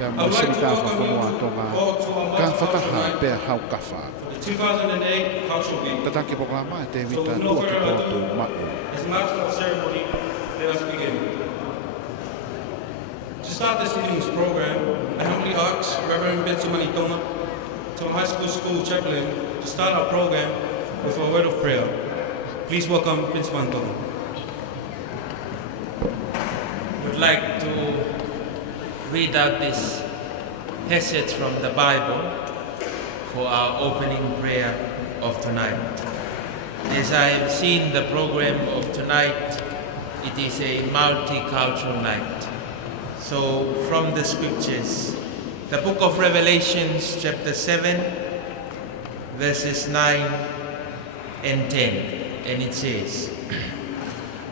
I would like to welcome you all to our March Culture Night, the 2008 Culture Week. So with no further ado, as a master of ceremony, let us begin. To start this evening's program, I humbly ask Reverend Benson Manitonga, to our high school chaplain, to start our program with a word of prayer. Please welcome Benson Manitonga. I would like to read out this passage from the Bible for our opening prayer of tonight. As I have seen the program of tonight, it is a multicultural night. So from the scriptures, the book of Revelations chapter 7, verses 9 and 10, and it says,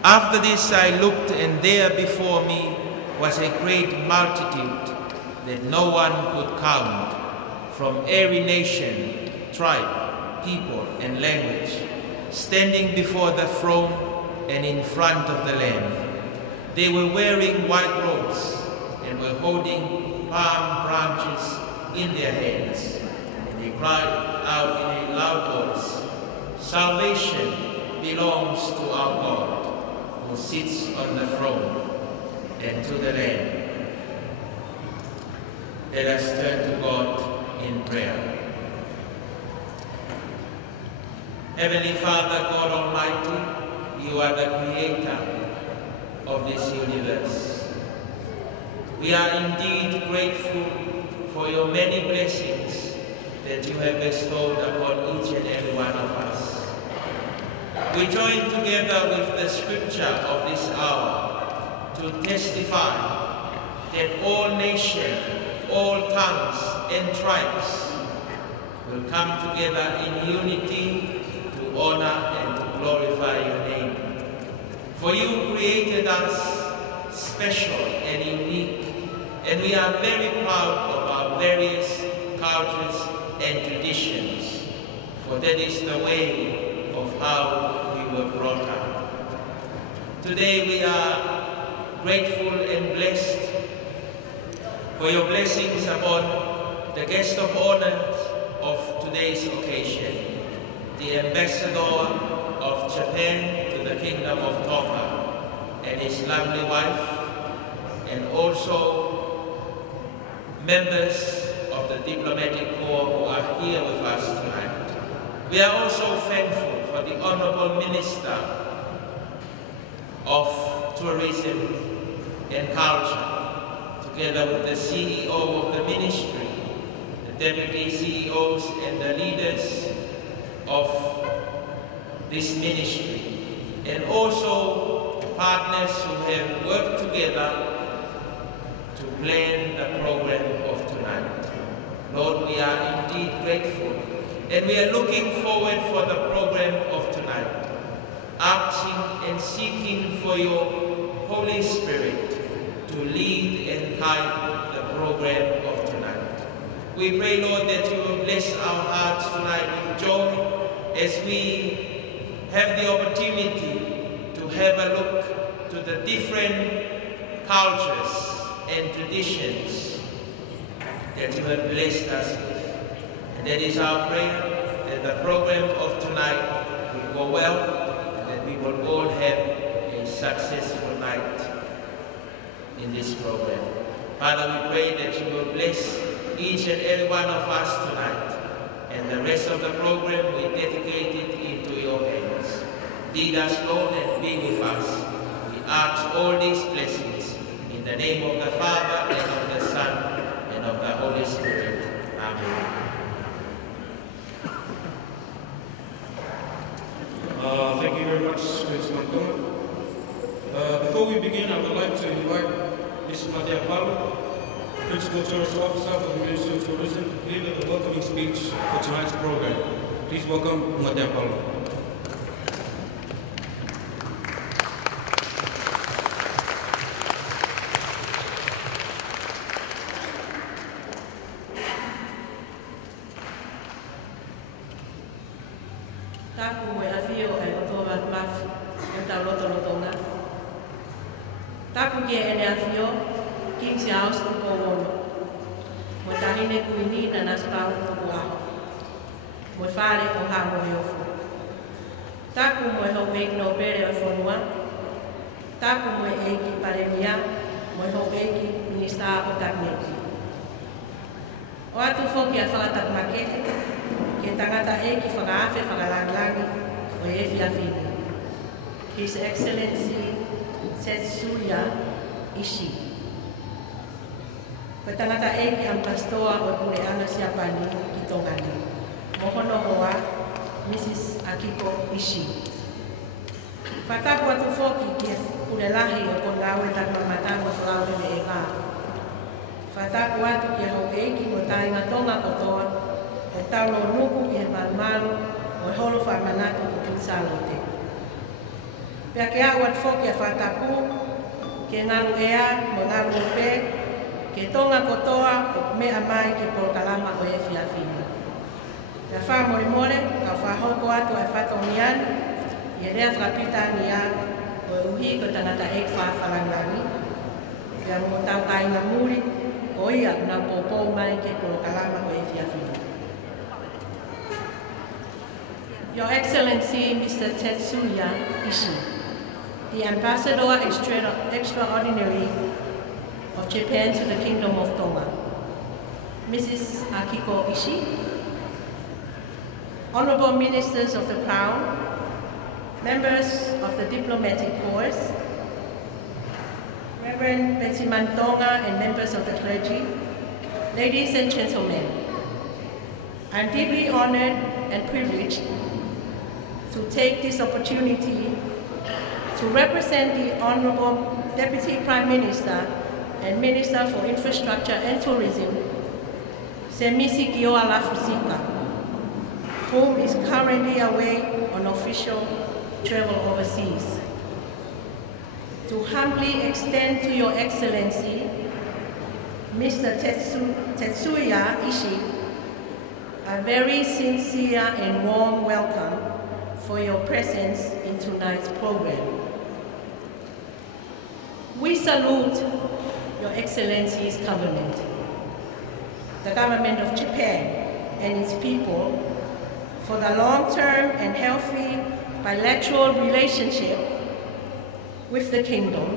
"After this I looked, and there before me was a great multitude that no one could count, from every nation, tribe, people, and language, standing before the throne and in front of the Lamb. They were wearing white robes and were holding palm branches in their hands. And they cried out in a loud voice, 'Salvation belongs to our God, who sits on the throne, and to the Lamb.'" Let us turn to God in prayer. Heavenly Father, God Almighty, you are the creator of this universe. We are indeed grateful for your many blessings that you have bestowed upon each and every one of us. We join together with the scripture of this hour to testify that all nations, all tongues and tribes will come together in unity to honor and to glorify your name. For you created us special and unique, and we are very proud of our various cultures and traditions, for that is the way of how we were brought up. Today we are grateful and blessed for your blessings upon the guest of honor of today's occasion, the ambassador of Japan to the Kingdom of Tonga and his lovely wife, and also members of the diplomatic corps who are here with us tonight. We are also thankful for the Honorable Minister of Tourism and Culture, together with the CEO of the ministry, the deputy CEOs and the leaders of this ministry, and also partners who have worked together to plan the program of tonight. Lord, we are indeed grateful, and we are looking forward for the program of tonight, asking and seeking for your Holy Spirit to lead and guide the program of tonight. We pray, Lord, that you will bless our hearts tonight with joy as we have the opportunity to have a look to the different cultures and traditions that you have blessed us with. And that is our prayer, that the program of tonight will go well, and that we will all have a successful night in this program. Father, we pray that you will bless each and every one of us tonight, and the rest of the program we dedicate it into your hands. Lead us, Lord, and be with us. We ask all these blessings in the name of the Father, and of the Son, and of the Holy Spirit. Amen. Thank you very much, Mr. Montgomery. Before we begin, I would like to invite Mr. Matia Paulo, Principal Tourist Officer for the Ministry of Tourism, to deliver the welcoming speech for tonight's program. Please welcome Matia Paulo. Taku mo afio ai otomat maf enta lotolotonga. Taku ke ene afio 15 aos ko kono. ine kuini na naspau kua. Mo fale o ha mo yofu. Taku mo ho ek no bere o fonua. Taku mo eki paremia mo ho eki minista o takneti. O atu foki a whakatak makete, ke tangata eki whakaafe whakalangi o e whiawhini. His Excellency Tetsuya Ishii. Ko tangata eki ang pastoa o Puleana Siapani ki Tongani. Mohono hoa, Mrs. Akiko Ishii. Whatapu atu foki ki Pulelahi o Pongawe Takmamatanga Whalaure me Eva. Whatapu atu ki hau eki mo tainga tonga kotoa o tauno nuku ki he malmalu o holo whamanatu o Pinsalote. Pea ke au atu foki a whatapu ke ngaru ea mo ngaru upe ke tonga kotoa o mea mai ke Polokalama o e whiawhini. Pea wha morimore ka whahoko atu e whatongian i rea whapita nia o uhi ko tangata ek whawhalangangi. Pea mo tau kainga muri o ia na popou mai ke Polokalama o e whiawhini. Your Excellency Mr. Tetsuya Ishii, the Ambassador Extraordinary of Japan to the Kingdom of Tonga, Mrs. Akiko Ishii, Honorable Ministers of the Crown, members of the Diplomatic Corps, Reverend Betsy Mantonga and members of the clergy, ladies and gentlemen, I'm deeply honored and privileged to take this opportunity to represent the Honorable Deputy Prime Minister and Minister for Infrastructure and Tourism, Semisi Kioala Fusika, whom is currently away on official travel overseas, to humbly extend to Your Excellency, Mr. Tetsuya Ishii, a very sincere and warm welcome for your presence in tonight's program. We salute Your Excellency's government, the government of Japan and its people for the long-term and healthy bilateral relationship with the kingdom,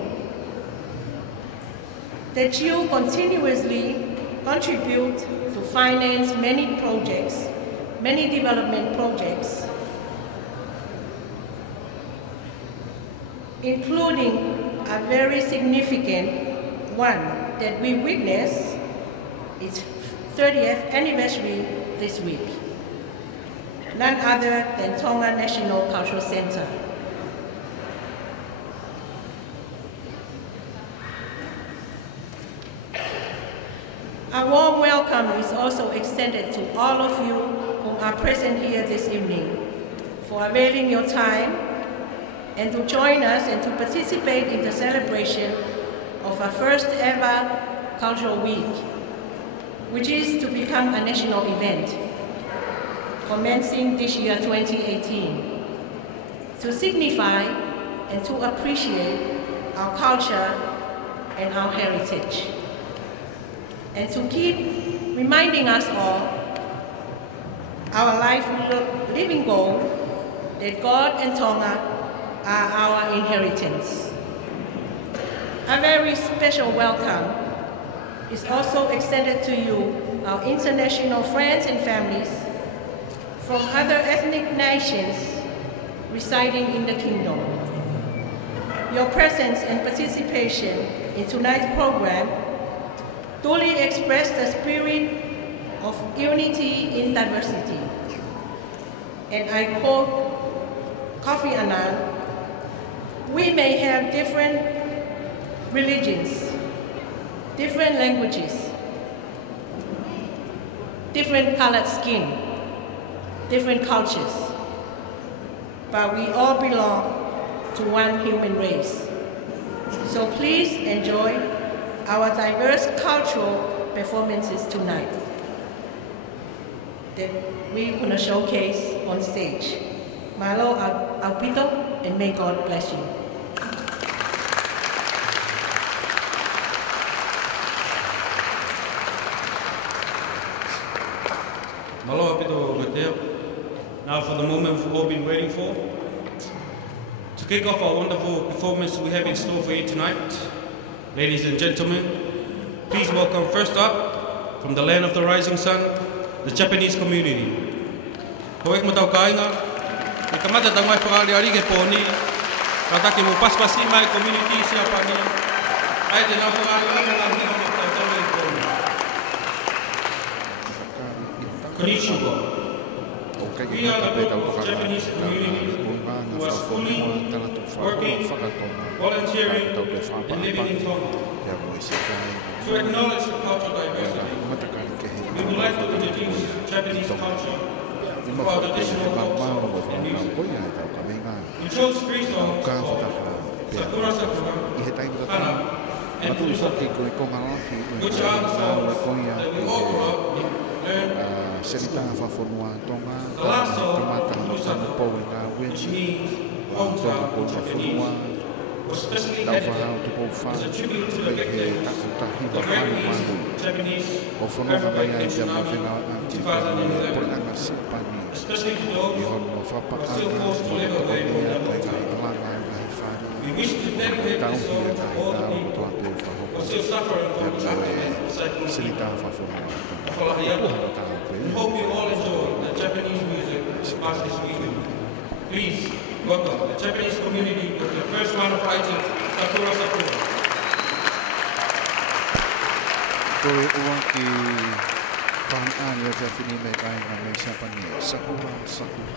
that you continuously contribute to finance many projects, many development projects, including a very significant one that we witnessed its 30th anniversary this week. None other than Tonga National Cultural Center. A warm welcome is also extended to all of you who are present here this evening for availing your time and to join us and to participate in the celebration of our first ever Cultural Week, which is to become a national event, commencing this year 2018, to signify and to appreciate our culture and our heritage, and to keep reminding us all our living goal that God and Tonga are our inheritance. A very special welcome is also extended to you, our international friends and families from other ethnic nations residing in the kingdom. Your presence and participation in tonight's program duly express the spirit of unity in diversity. And I quote Kofi Annan, "We may have different religions, different languages, different colored skin, different cultures, but we all belong to one human race. So please enjoy our diverse cultural performances tonight that we're going to showcase on stage. Malo Aupito, and may God bless you." Aloha pito Mateo. Now for the moment we've all been waiting for. To kick off our wonderful performance we have in store for you tonight, ladies and gentlemen, please welcome first up, from the land of the rising sun, the Japanese community. Hoek matau kainga, e kamata tangwai whakari arike pōni, katake mo paspasi mai community siapa ni, ai te nā whakari langa ngā hika mo tautau e pōni. Konnichiwa. We are the local Japanese community who are schooling, working, volunteering, and living in Tonga. To acknowledge the cultural diversity, we would like to introduce Japanese culture through our traditional folklore and music. We chose 3 songs called Sakura Sakura, Hana, and Furusaku, which are the songs that we all grew up and learned. The last song, Furusaku, which means hometown in Japanese, was specially edited as a tribute to the victims of the Great East Japanese earthquake in tsunami 2011, especially to those who are still forced to live away from their hometown. We wish to dedicate this song to all the people who are still suffering from the aftermath of Cyclone Idai. We hope you all enjoy the Japanese music as this weekend. Please welcome the Japanese community with the first round of items, Sakura Sakura. Koe ua ki whaani o te whini me kai ngā mei Sapani, Sakura Sakura.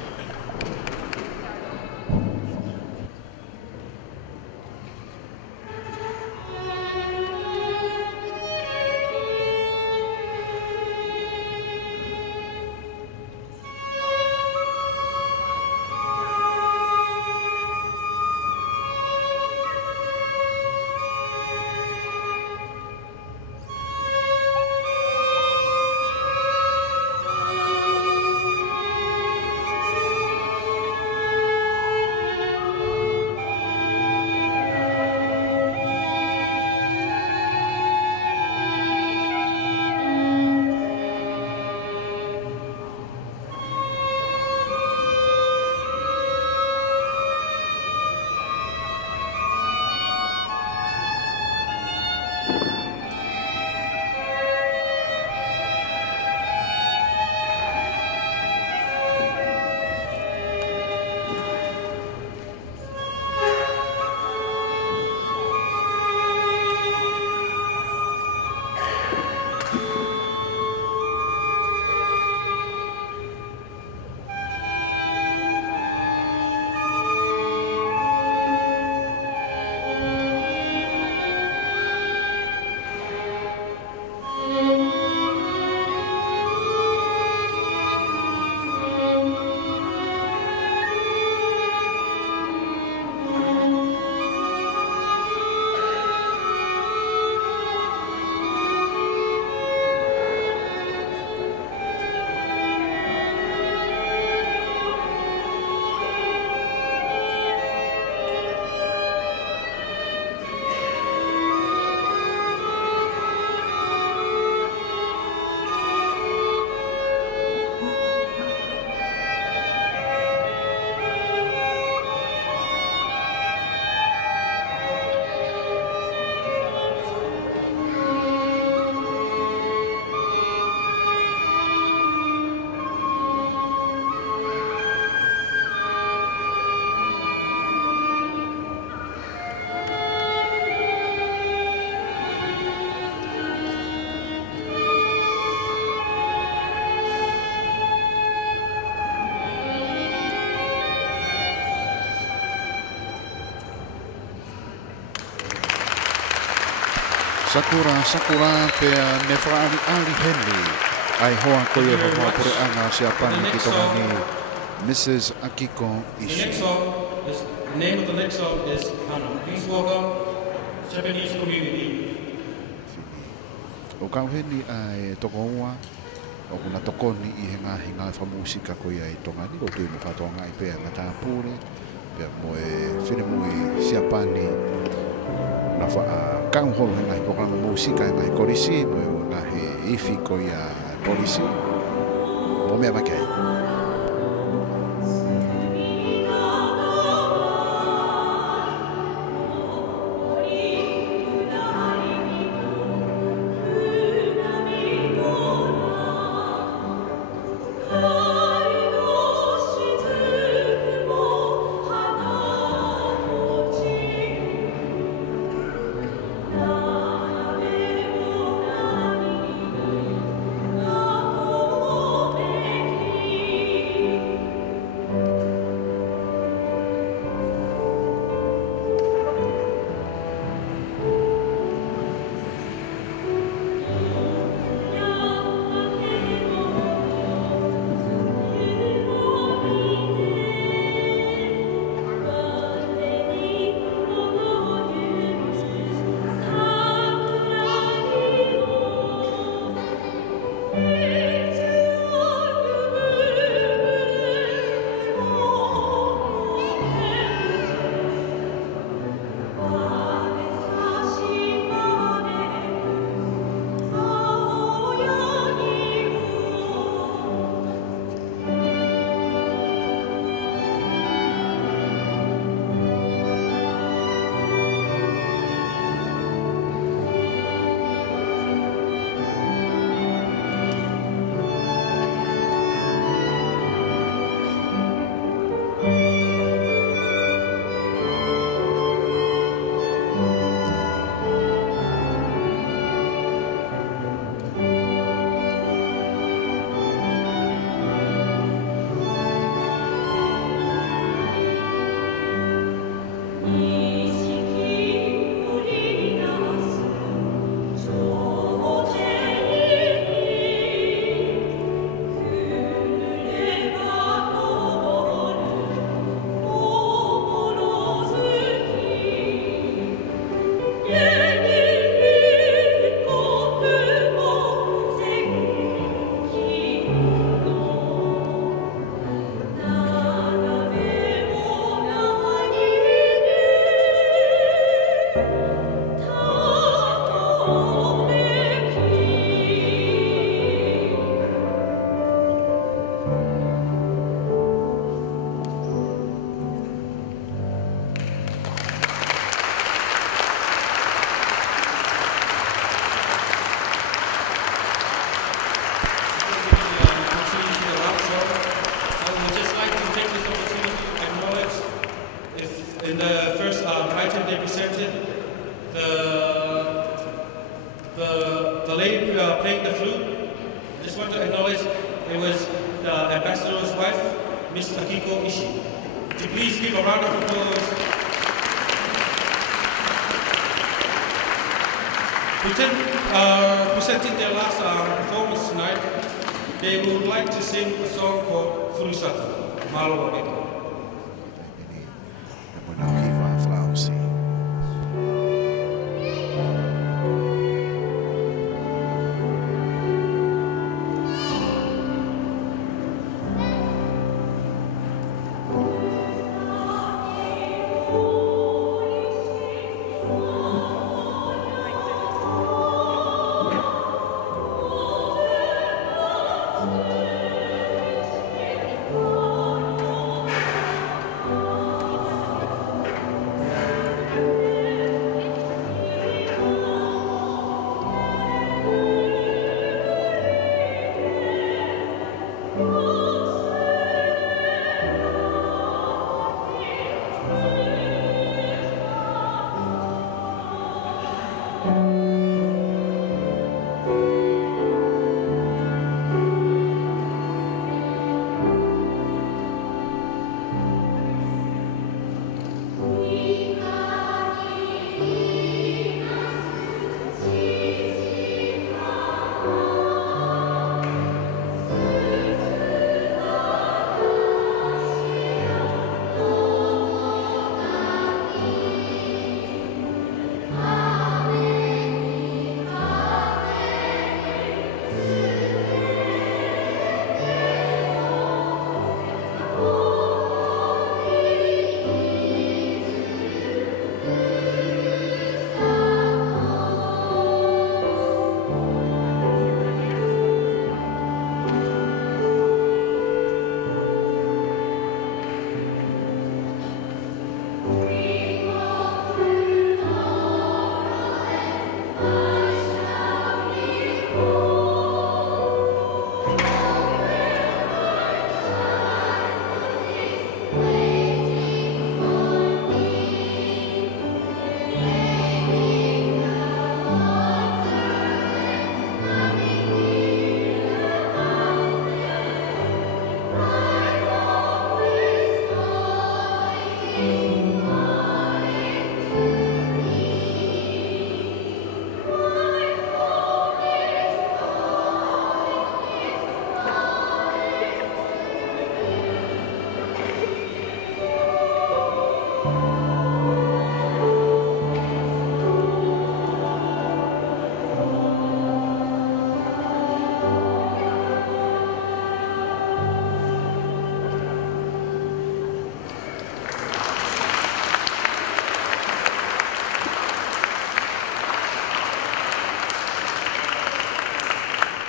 Sakura Sakura pea me whaari ali heni ai hoa koe e hoa pore anga si apani ki tonga ni Mrs. Akiko Ishii. The name of the next song is Hana. Please welcome Japanese community. O kau heni ai toko ua o kuna tokoni I hinga whamusika koe ai tonga ni o tui mo whatonga I pea ngā tāpūre pea mo e whinemui si apani na kang holo ngai programa musika ngai korisi mo nga he ifi ko ya polisi mo o mea makai. In the first item they presented, the lady playing the flute. I just want to acknowledge it was the ambassador's wife, Miss Akiko Ishii. Would you please give a round of applause? Presenting their last performance tonight, they would like to sing a song called Furusato, Malo Wabeko.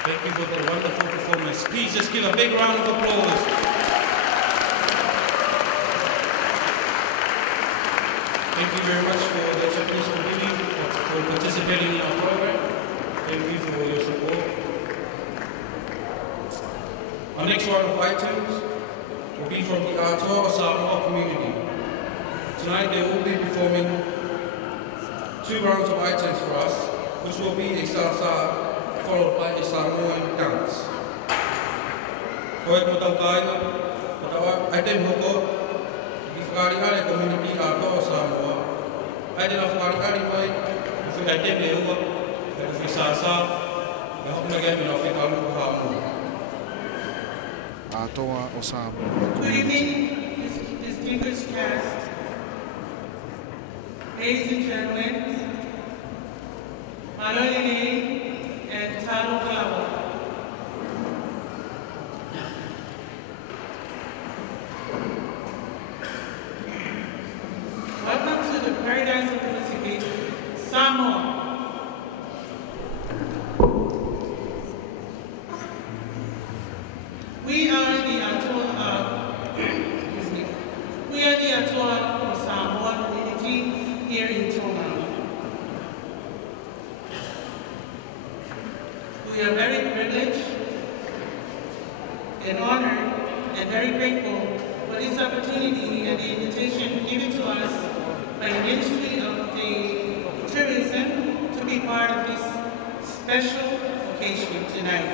Thank you for the wonderful performance. Please just give a big round of applause. Thank you very much for the Japanese community for participating in our program. Thank you for your support. Our next round of items will be from the Aotearoa Samoa community. Tonight they will be performing 2 rounds of items for us, which will be a salsa followed by a Samoan dance. Koe mo tau kāinga, ko tau item hoko, i whakari are community Aotearoa Samoa. Aite na whakari are mai, i whi item e ua, e whi salsa, e hokuna game na whi kaluku hāmu. Aotearoa o Samoa. Good evening, distinguished guests. Ladies and gentlemen, Malolini and Talo Kalabo. Welcome to the Paradise of the Pacific, Samoa. We are the Aotearoa Samoa community here in Tonga. We are very privileged and honored and very grateful for this opportunity and the invitation given to us by the Ministry of the Tourism to be part of this special occasion tonight.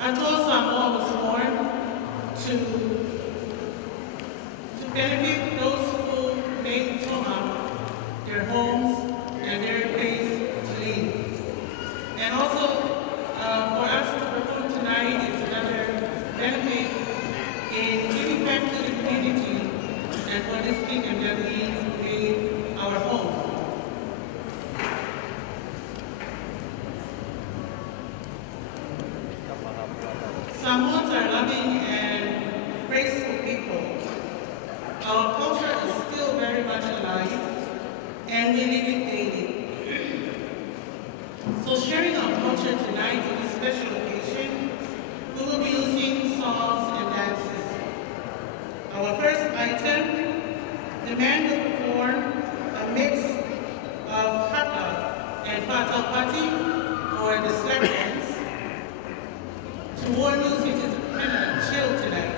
Aotearoa Samoa was formed to benefit those who made Tonga their homes and their place to live. And also, for us to perform tonight is another benefit in giving back to the community and for this kingdom that we made our home. Samoans are loving and graceful people. Our culture is still very much alive, and we live it daily. So sharing our culture tonight for this special occasion, we will be using songs and dances. Our first item, the man will perform a mix of haka and fatapati, or the slap dance, to warn you since it's kind of chill tonight.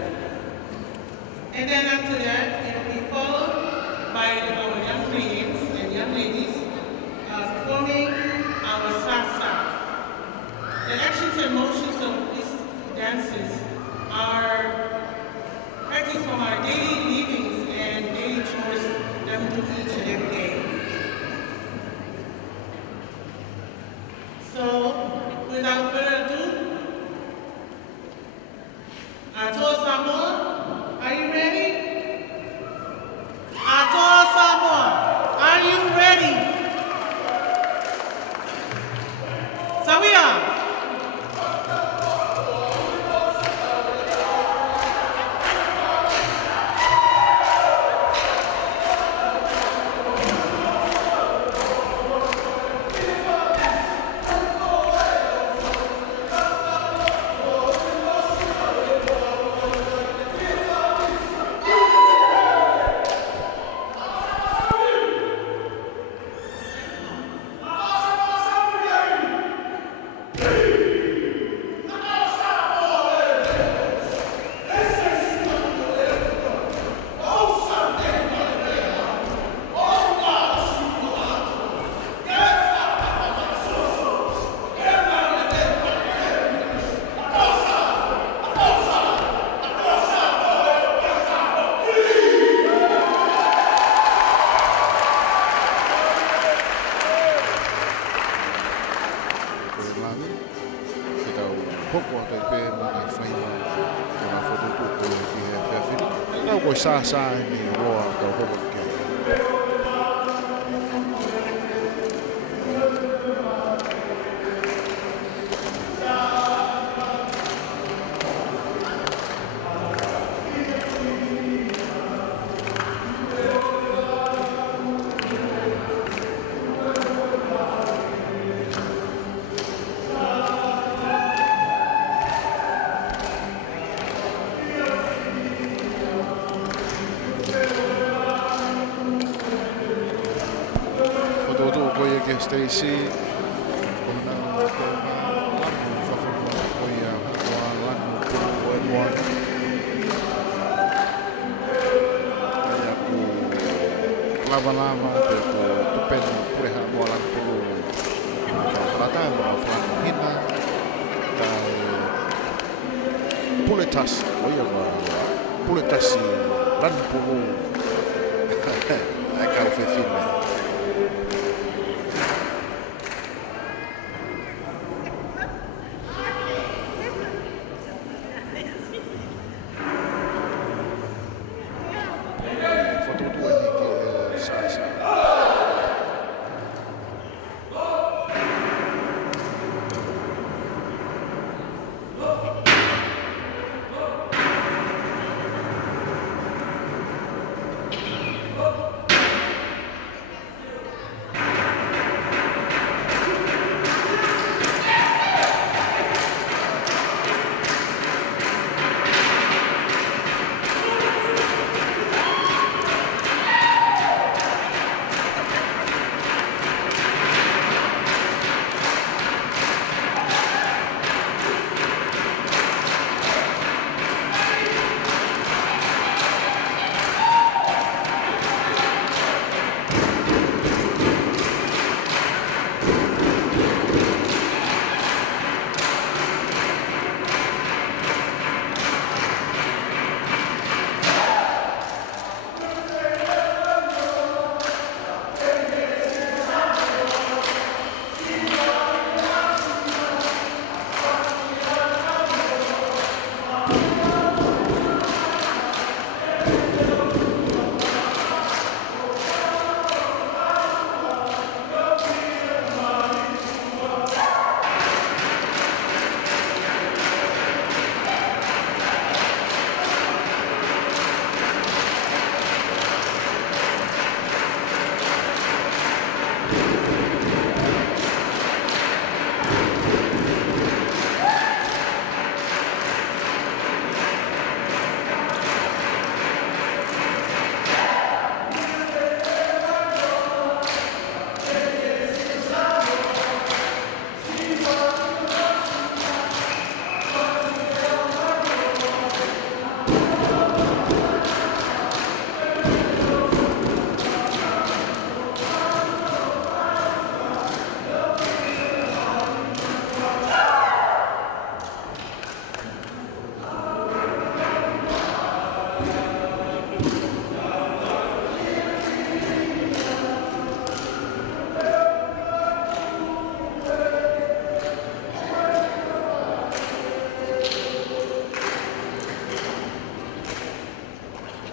And then after that, it will be followed by our young ladies performing our salsa. The actions and motions of these dances are practiced from our daily livings and daily chores that we do each and every day. So, without further ado, Aotearoa Samoa, are you ready? Aotearoa Samoa, are you ready? So we are. Sa ni roa ko ko ke. Stacy. Ona o te lamu whawhanua o ia hua lanu pulu o emuana. Ia ku lava te ku tupenu pureha mua lanu pulu. Ratai mora whanu hina. Puletasi, o ia wa puletasi lanu pulu. Ai kau whewhine.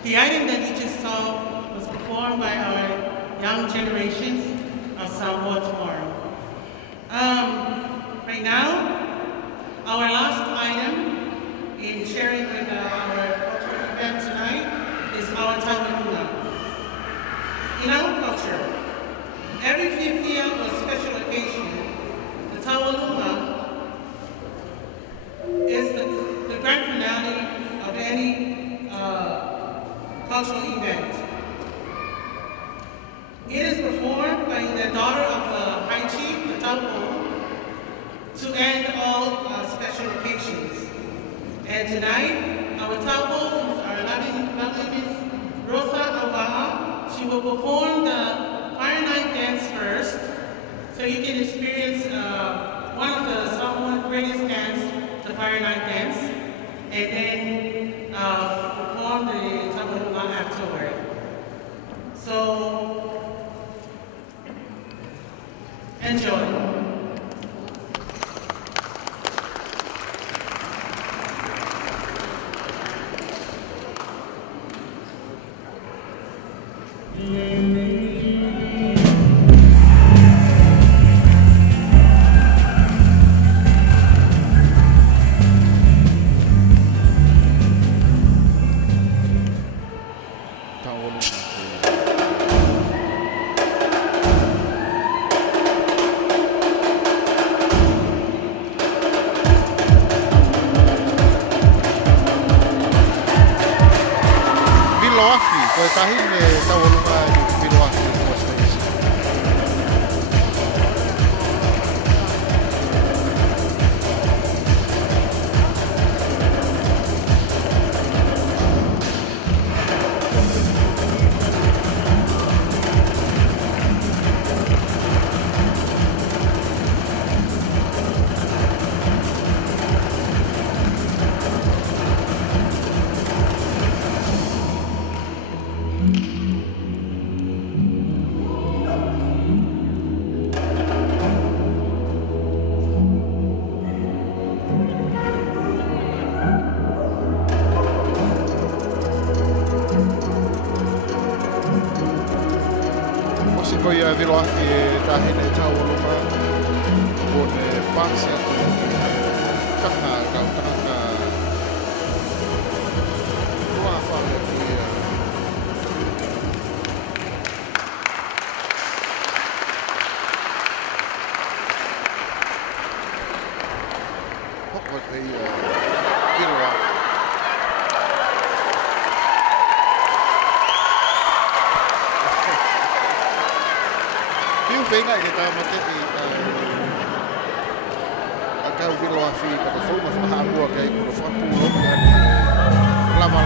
The item that you just saw was performed by our young generations of Samoa tomorrow. Right now, our last item in sharing with our cultural event tonight is our Tawaluma. In our culture, every 50th or special occasion, the Tawaluma is the grand finale of any cultural event. It is performed by the daughter of the High Chief, the Taupo, to end all special occasions. And tonight, our Taupo is our lovely Miss Rosa Alvaha. She will perform the Fire Night Dance first, so you can experience one of the Samoan greatest dance, the Fire Night Dance, and then perform the Tawaluma afterward. So, enjoy. Tahine Tawaluma Piloaki was ko ia vilo afi e tahine tau oloma o ne pāsi atu taka kau taka rua whare ki hoko te ia vilo afi. Venga que estaba matete acá o vilo afi para foi mas na rua que quando foi pulo lama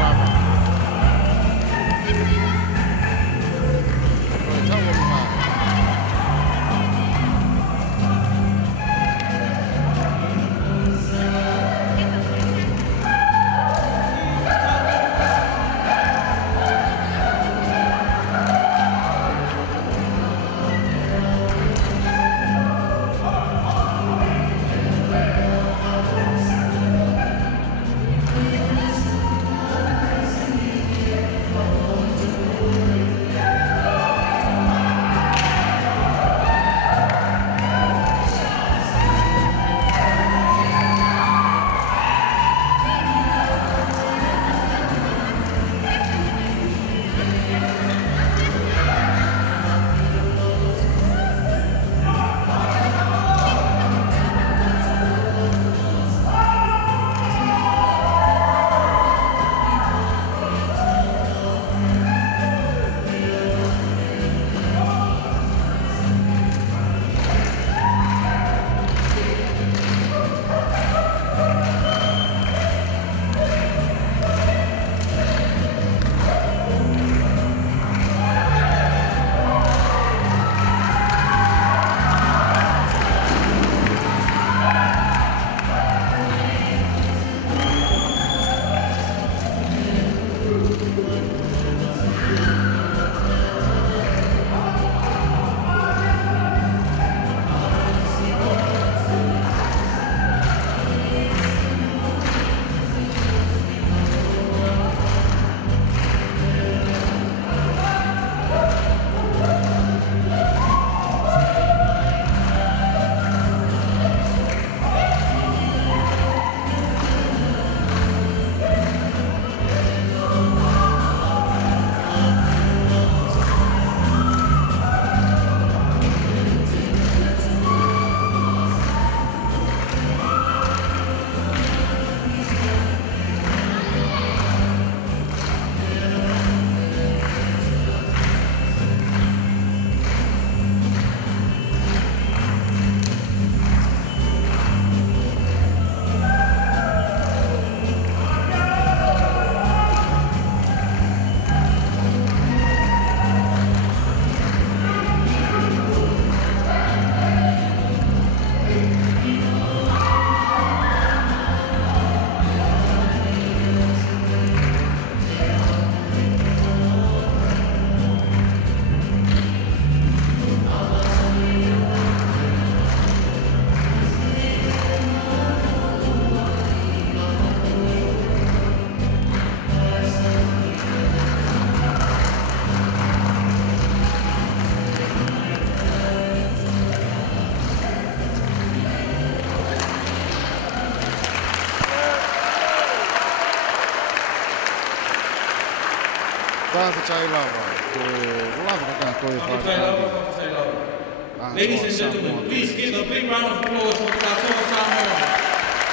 Ladies and gentlemen, please give a big round of applause for Tautoro Samoa.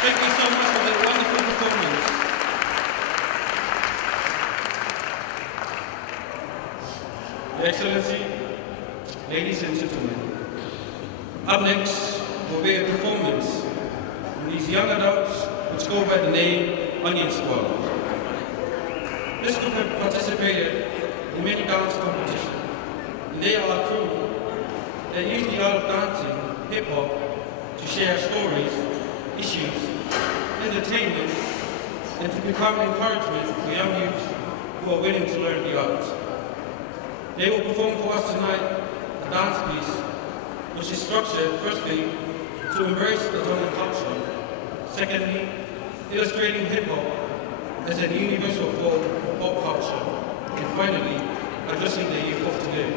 Thank you so much for the wonderful performance. Your Excellency, ladies and gentlemen, up next will be a performance from these young adults which go by the name Onion Squad. This group have participated in many dance competitions, and they are a crew that use the art of dancing, hip-hop, to share stories, issues, entertainment, and to become encouragement for young youths who are willing to learn the art. They will perform for us tonight a dance piece which is structured, firstly, to embrace the Tongan culture, secondly, illustrating hip-hop as a universal form of pop culture, and finally, addressing the youth of today.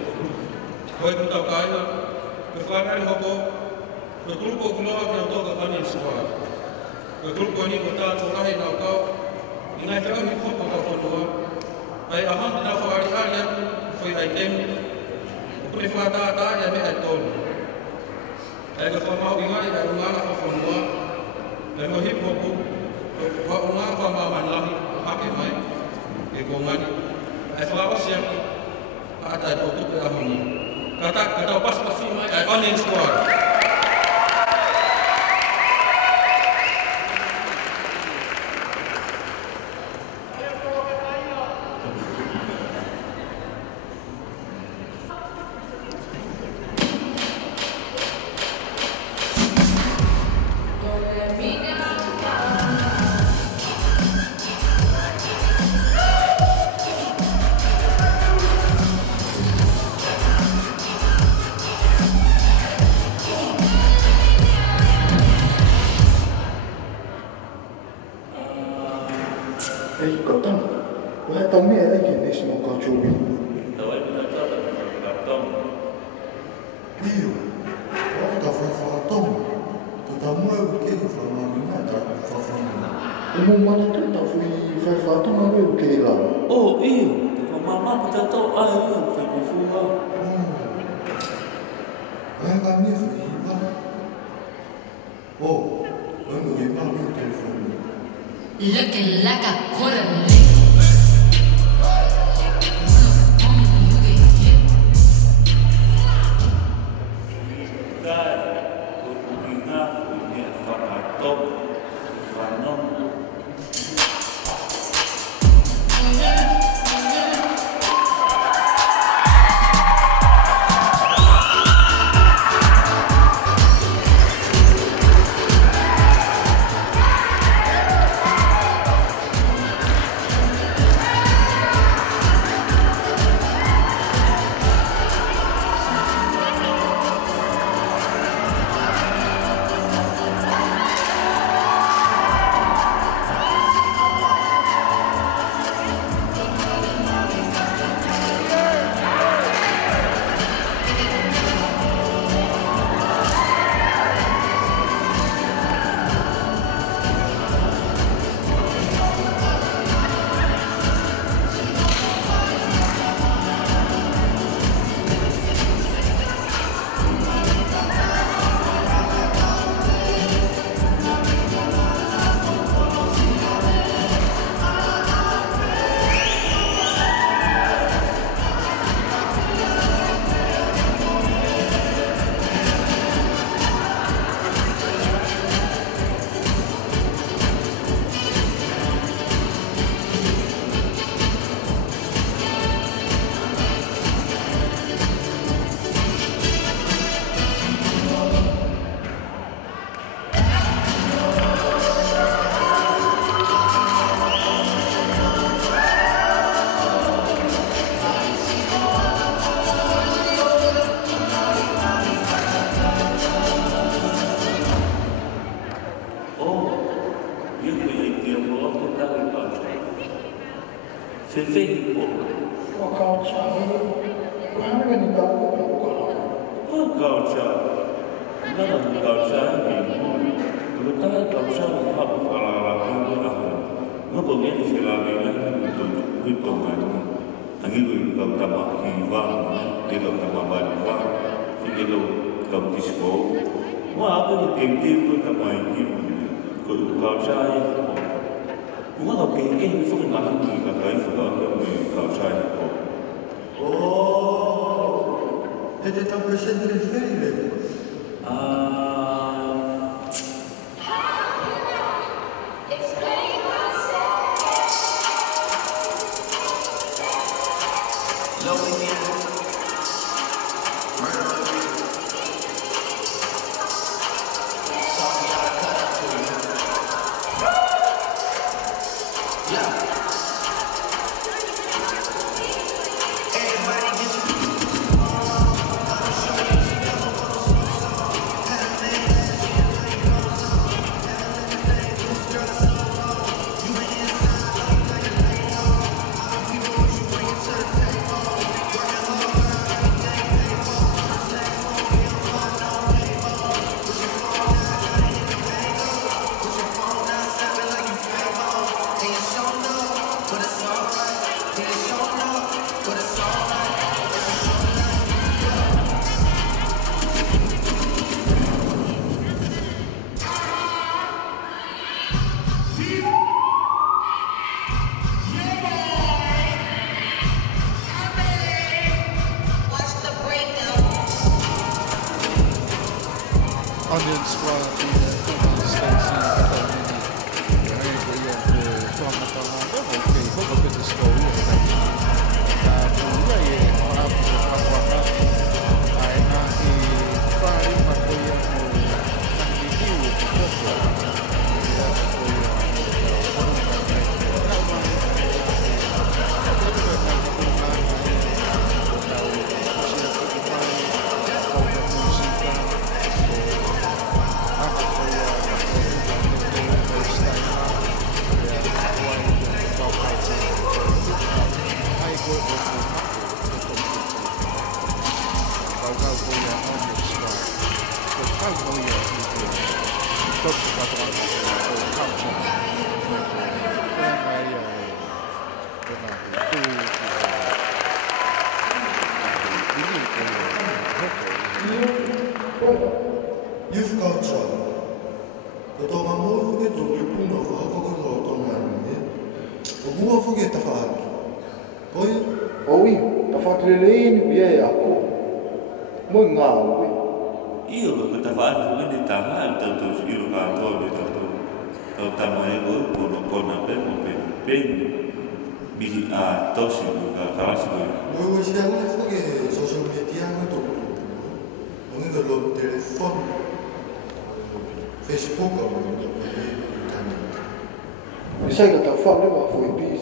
Hoi kuta kaina, pe whakari hoko, pe grupo kunoa ki au toka kani sikuara. Pe grupo ni ko tātou rahi nao kau, i ngai te ahi hoko tau whanua, ai aham tina whakari ari atu, whai ai temu, o kune whakatā ia me ai tonu. Ai ka whamau i ngai ai ungana whanua, ai mo hip hopu, wa ungana whamau lahi, hake mai, e ko ngani, ai whakawasi aki, ata e tōtupe ahoni. Kata pas-pasi mai ai Onion Squad. Youth culture. Ko tō mō fuke tō pūna whakakoro o tō ngāne. Ko mua fuke ta whaaki. Koe? Oi, ta whakelele ni bia e ako. Mo ngā oi. Iyo ko ta whaaki fuke ni ta haa tō ilo kātoa me tō. Tō tama e o pono kona pe mo pe peni. Mihi a tōsi ko ka karasi koe. Moi si ana fuke social media ngā tō. Ngi ka lo telefon. Facebook o internet. Sai ka tau whakle wa fwoi pīs,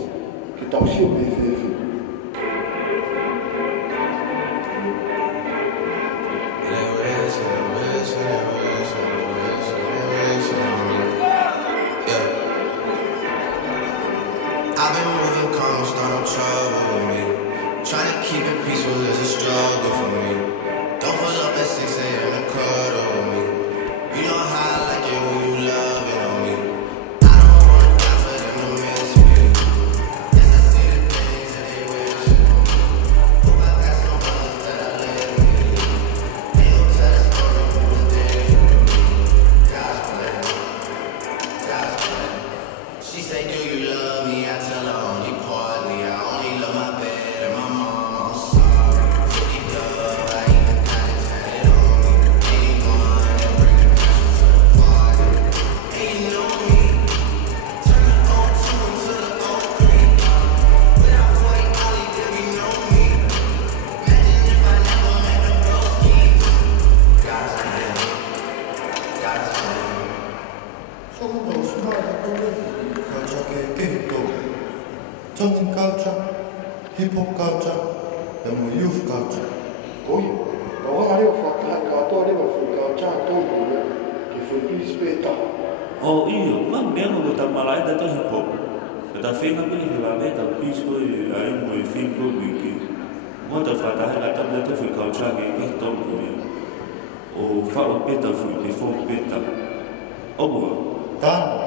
ki tau sio me whewhi. I've been moving calm, start no trouble with me. Trying to keep it peaceful is a struggle for me. Don't pull up at 6 a.m. and cuddle with me. You know how I like it when you love it on me. I don't wanna die for them to miss me. Yes, I see the things that they wish on me. Hope I got some brothers that I live with. They don't tell the story who was there for me. God's plan, God's plan. She say, do you love me? I tell her only partly. I only love my bed and my mom. I'm sorry. 50 dub, I even got it tatted on me. Anyone that bring the passion to the party. And you know me. Turn the 02 into the 03. Without 40 Ollie, did we know me? Imagine if I never met the broskies. God's plan. God's plan. Sono tō smara tō culture ke tō. Tongan culture, hip-hop culture, te mo youth culture. Oi, ka wanga reo whakaha katoa rewa fwoi ka tia tō kore, ki fwoi pīs pēta. O iyo, mang mea mo ta malai da to hip hop. Ka ta whenga pili he wame ta pīs koe ai mo e whing koe wiki. Mo ta whatahe la tam da to whi culture ke tō koe. O whawa peta fwoi, before peta. O mua. Tāna.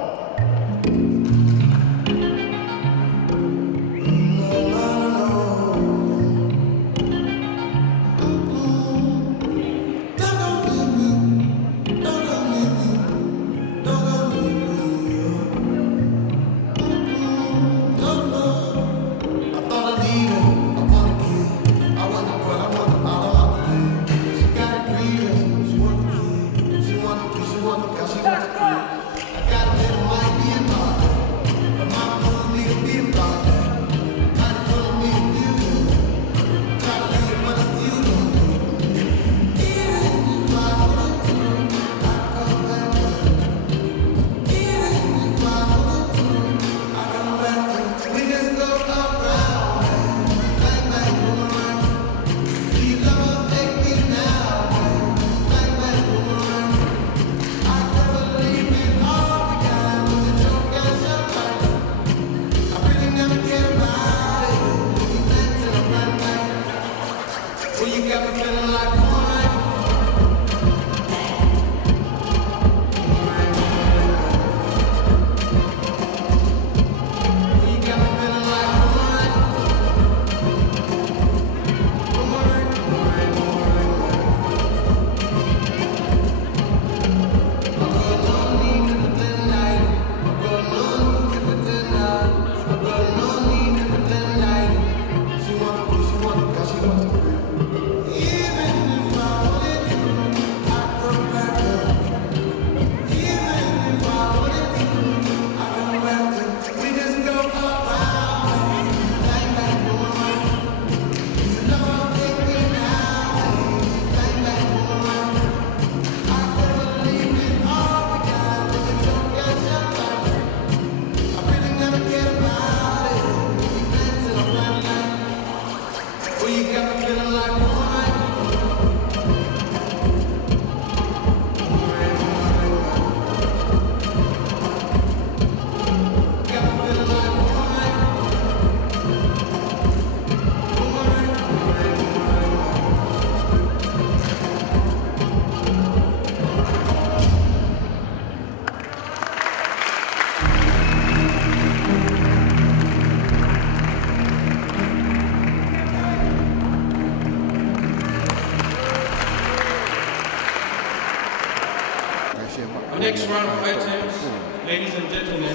items, ladies and gentlemen,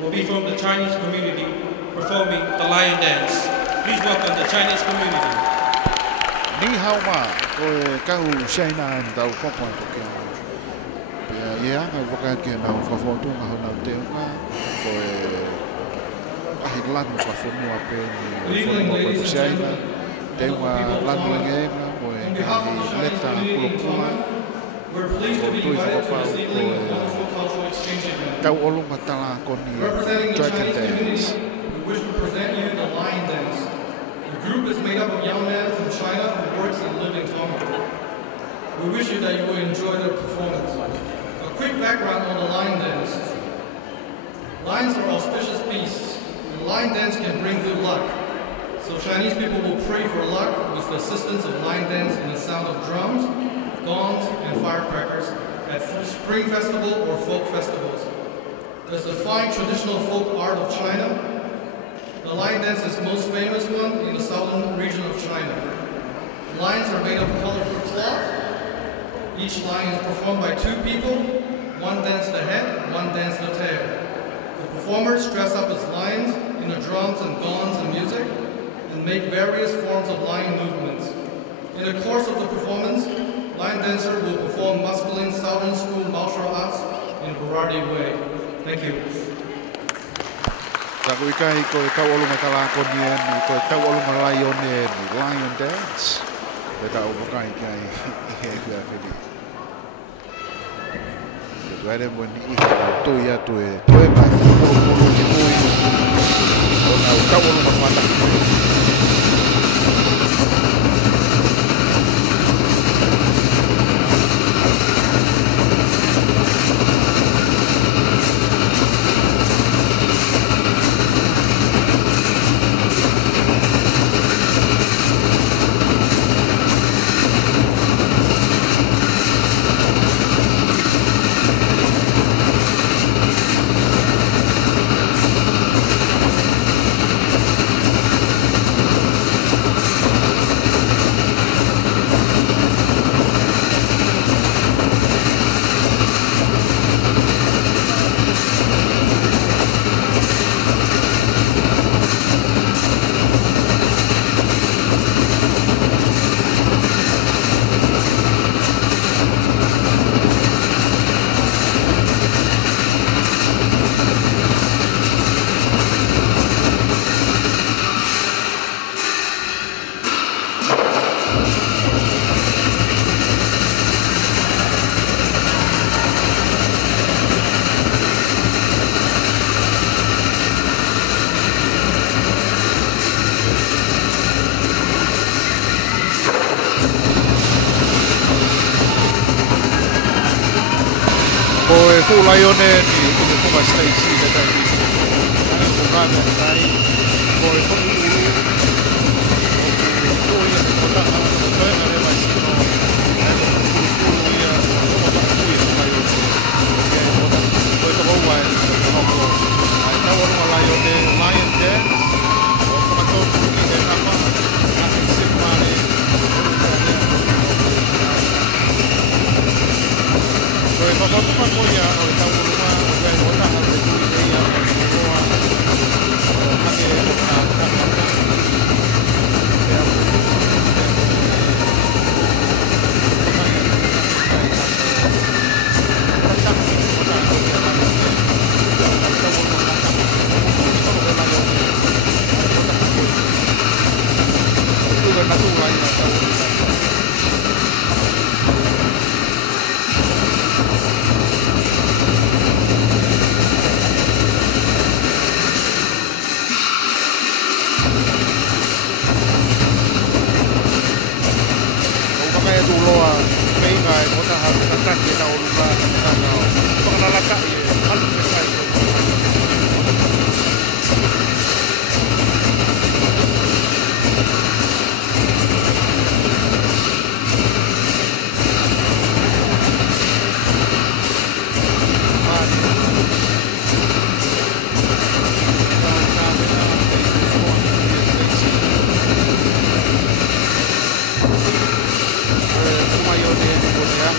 will be from the Chinese community performing the lion dance. Please welcome the Chinese community. Ni hao ma, ko kau China ndau koko to ke. Ia nga waka ke na fafotu nga hona te nga ko ahilan fafotu ape ni China. Te wa langue nga ko leta kulukuma. We're pleased to be invited to this evening of the wonderful cultural exchange event. Representing the Chinese community, we wish to present you the Lion Dance. The group is made up of young men from China who works and live in Tonga. We wish you that you will enjoy their performance. A quick background on the Lion Dance. Lions are auspicious beasts. The Lion Dance can bring good luck. So Chinese people will pray for luck with the assistance of Lion Dance and the sound of drums, gongs, and firecrackers at spring festival or folk festivals. As a fine traditional folk art of China, the lion dance is the most famous one in the southern region of China. Lions are made of colorful cloth. Each lion is performed by two people. One dances the head, one dances the tail. The performers dress up as lions in the drums and gongs and music and make various forms of lion movements. In the course of the performance, lion dancer will perform masculine Southern school martial arts in a variety of ways. Thank you. Taku ikai ko tau olu matala ko ni ko tau olu malayo ni lion dance. Ko tau bukai kai he dia feli. Tu ada mo ni tu ya tu e. Tu e mai ko ni moi. Ko tau olu matala. Fulaione ni kuma Stacy da dai ko kana dai ko ko ko ya ko ta ko na le mai sino ko ya ko ta ku ya mai ko to ko wa ko ai ta wa ma laione lion dance ko ma to ki de na ma na se mane ko e fa ko ko ya o ta wa ma ko ta ha de ku de ya ko wa ha ke Mayor de Bolivia,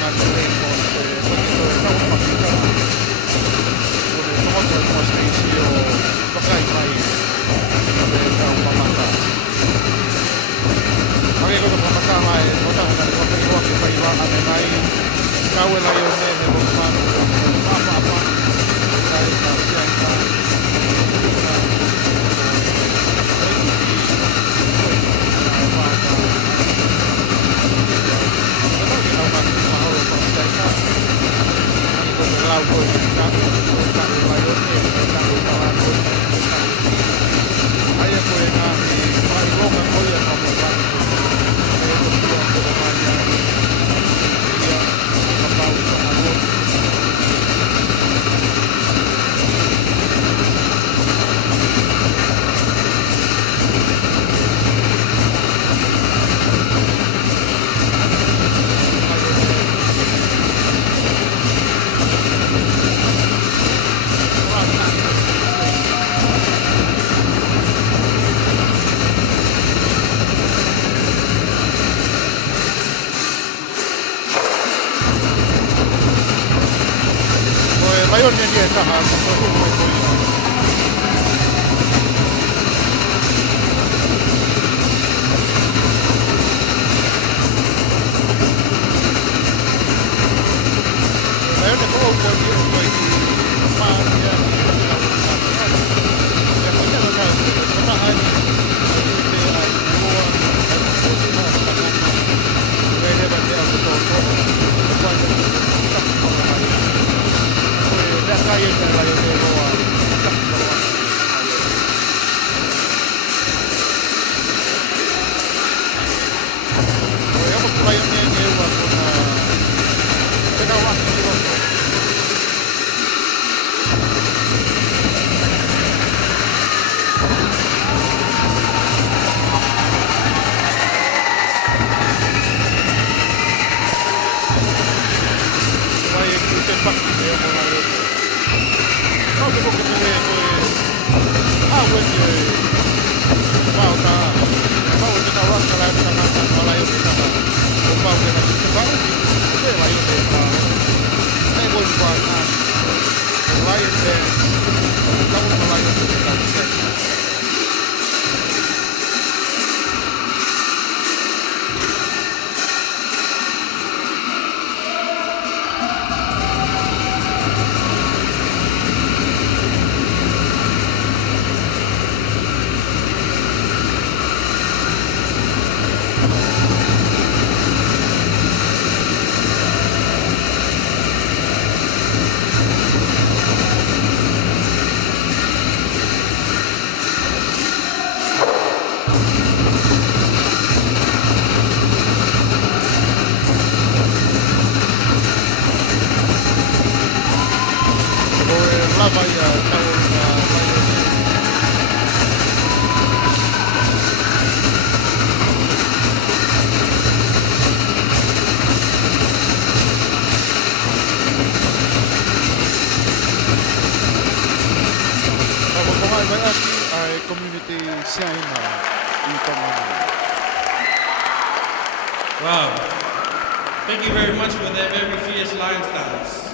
Wow. Thank you very much for that very fierce Lions dance.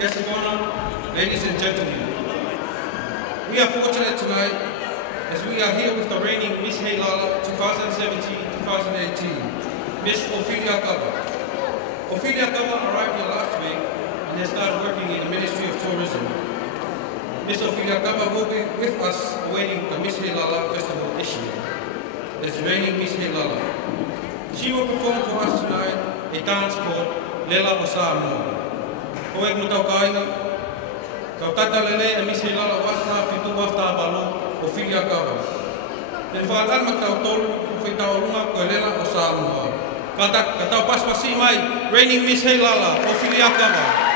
Guests of honor, ladies and gentlemen, we are fortunate tonight as we are here with the reigning Miss Heilala 2017-2018, Miss Ophelia Kava. Ophelia Kava arrived here last week and has started working in the Ministry of Tourism. Miss Ophelia Kava will be with us awaiting the Miss Heilala Festival this year. As reigning Miss Heilala. She will perform for us tonight a dance called Lela o Samoa. Hoek mo tau kainga, tau tata lele a Miss Heilala wafta fitu wafta balo Ophelia Kava. Ten whaalan ma tau tolu whi tau lunga koe Lela o Samoa. Ka tau paspasi mai, reigning Miss Heilala, Ophelia Kava.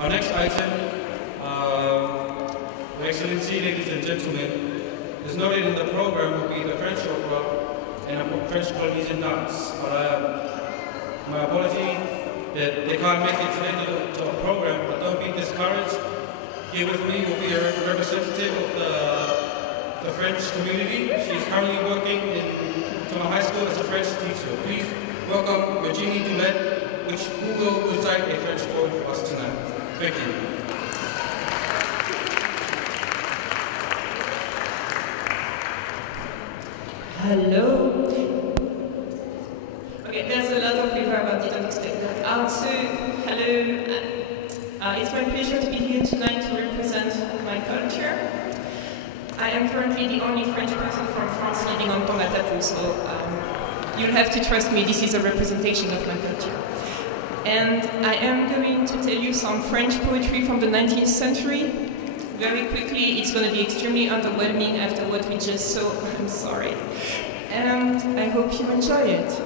Our next item, Your Excellency, ladies and gentlemen, is noted in the program will be the French opera and a French Polynesian dance. But my apology that they can't make it to the end of the program, but don't be discouraged. Here with me will be a representative of the French community. She is currently working in Tonga High School as a French teacher. Please welcome Virginie Dulette, who will recite a French poem for us tonight. Thank you. Hello. Okay, there's a lot of reverb, I didn't expect that. So, hello. It's my pleasure to be here tonight to represent my culture. I am currently the only French person from France living on Tonga Tapu, so you'll have to trust me, this is a representation of my culture. And I am going to tell you some French poetry from the 19th century. Very quickly, it's going to be extremely underwhelming after what we just saw, I'm sorry. And I hope you enjoy it.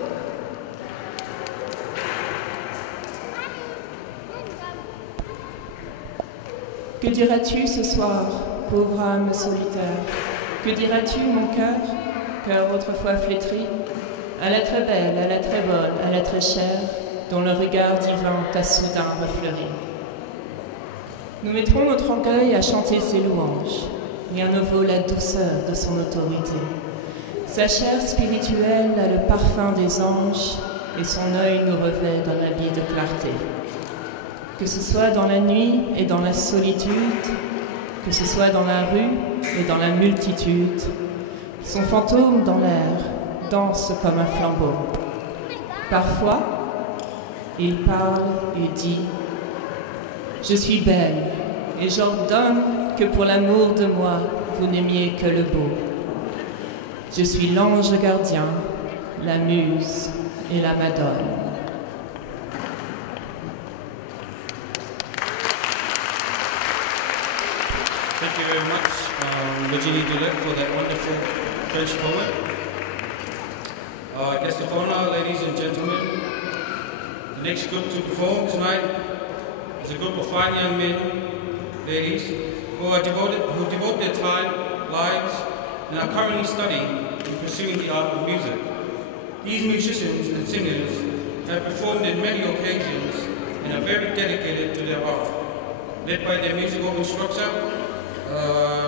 Que diras-tu ce soir, pauvre âme solitaire? Que diras-tu, mon cœur, cœur autrefois flétri, à la très belle, à la très bonne, à la très chère, dont le regard divin t'a soudain refleuri? Nous mettrons notre orgueil à chanter ses louanges. Rien ne vaut la douceur de son autorité. Sa chair spirituelle a le parfum des anges et son œil nous revêt d'un habit de clarté. Que ce soit dans la nuit et dans la solitude, que ce soit dans la rue et dans la multitude, son fantôme dans l'air danse comme un flambeau. Parfois, il parle et dit « Je suis belle et j'ordonne que pour l'amour de moi, vous n'aimiez que le beau. Je suis l'ange gardien, la muse et la madone. » Thank you very much, Virginie Dulette, for that wonderful French poem. Estefona, ladies and gentlemen, the next group to perform tonight is a group of fine young men, ladies, who devote their time, lives, and are currently studying and pursuing the art of music. These musicians and singers have performed in many occasions and are very dedicated to their art. Led by their musical instructor,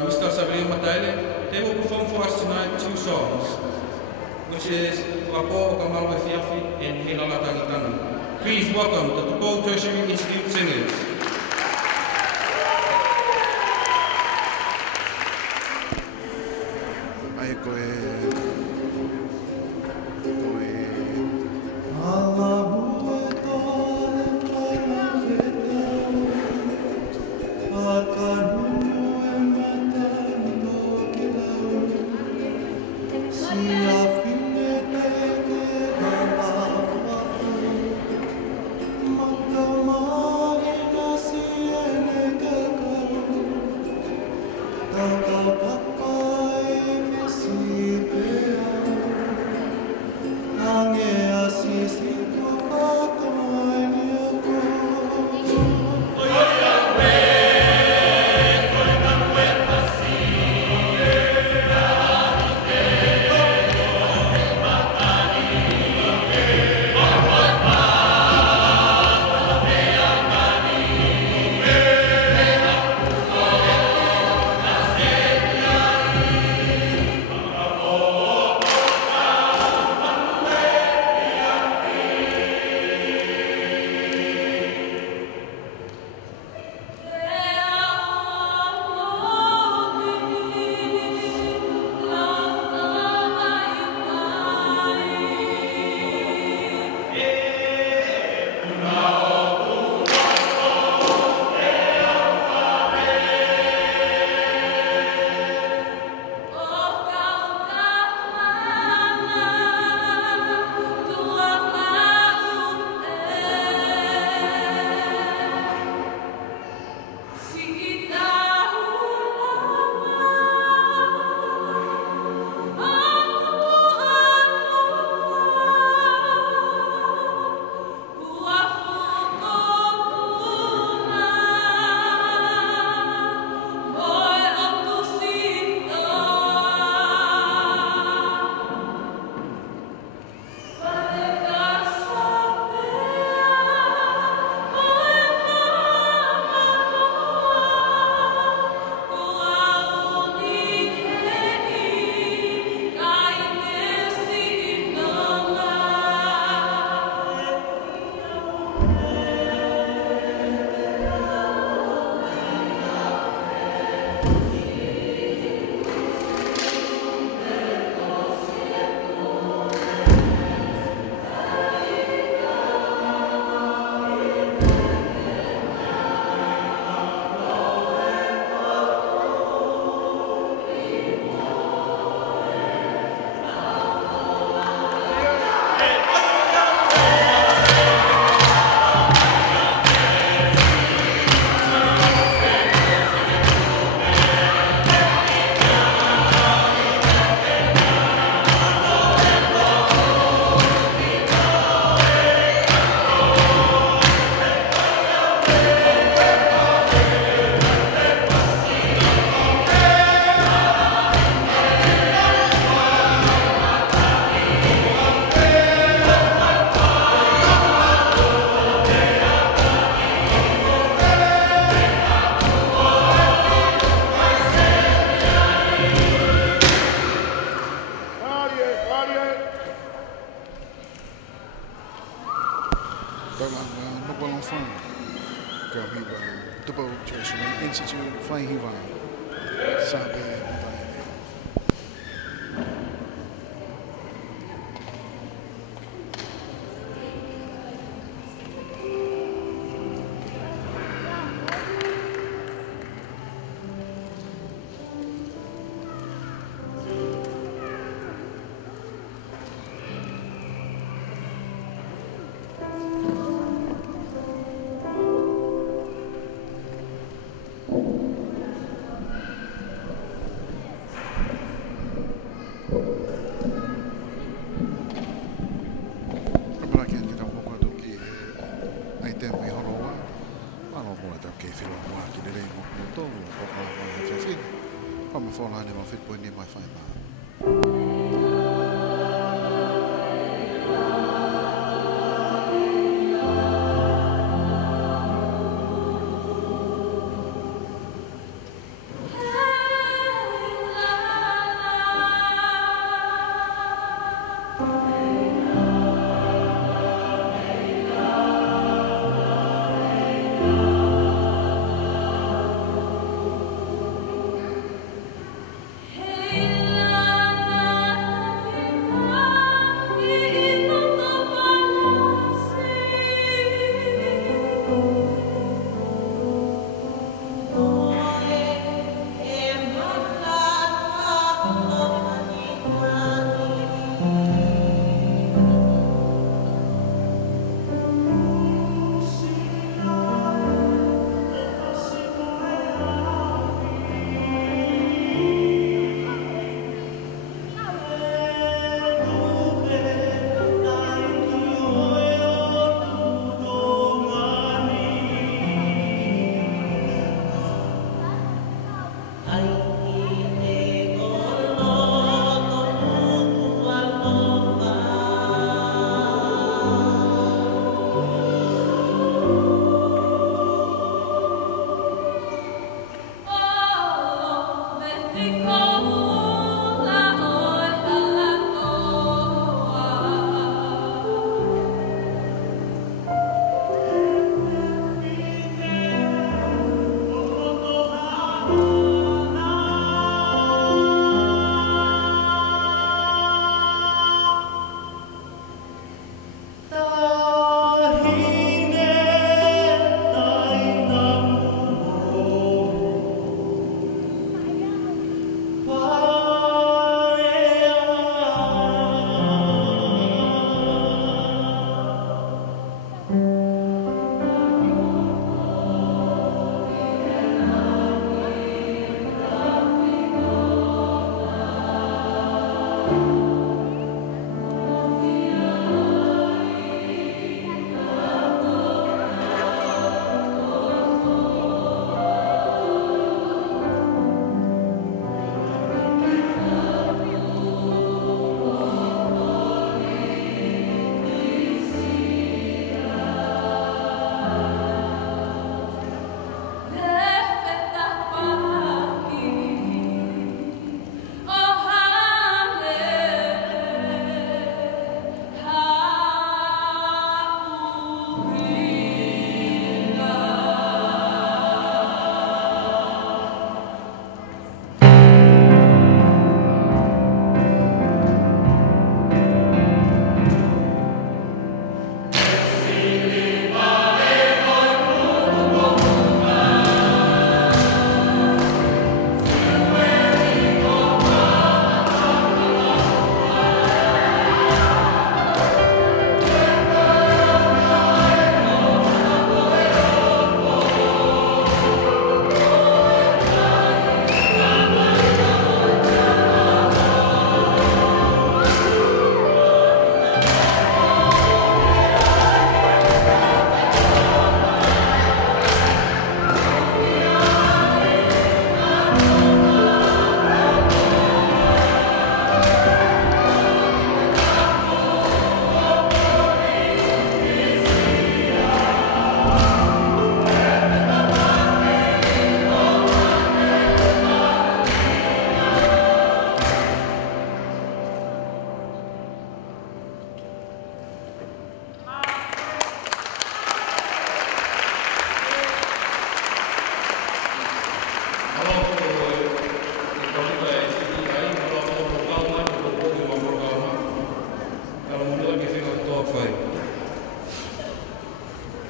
Mr. Sabrina Mataele, they will perform for us tonight 2 songs, which is Wapo Okamalwe Fiafi and Hilala Tangitanga. Please welcome the Tupo Tertiary Institute singers. Ai koe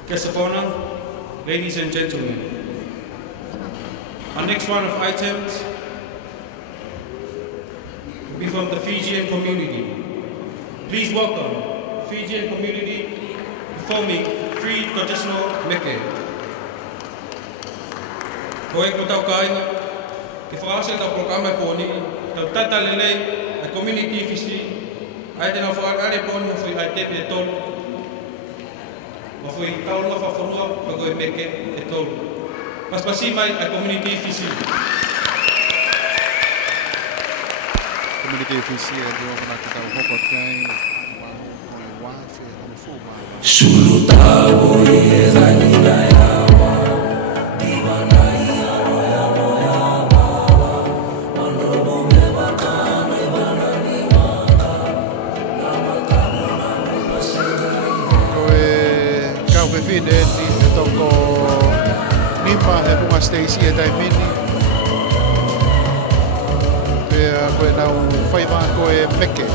Guests of honor, ladies and gentlemen. Our next round of items will be from the Fijian community. Please welcome the Fijian community performing free traditional meke. Ko e kutau kaina, ki whaase tau programa pōni, tau tata lelei, a community fisi, ai tena whaakare pōni hawhi ai tepe e tolu. Hawhi taunga whawhanua, pa koe meke e tolu. Mas pasi mai a community fisi. Community fisi e dio kona kita hoko kai, wafe, hamufuwa. Sulu tau e zanina yawa, diwana yawa yawa yawa, wanobo me wakana e banani waka, nama tamu namu masega. Koe kau ke fide ni e toko nipa e punga Stacy e tai mini. Koe nau whaiva koe meke.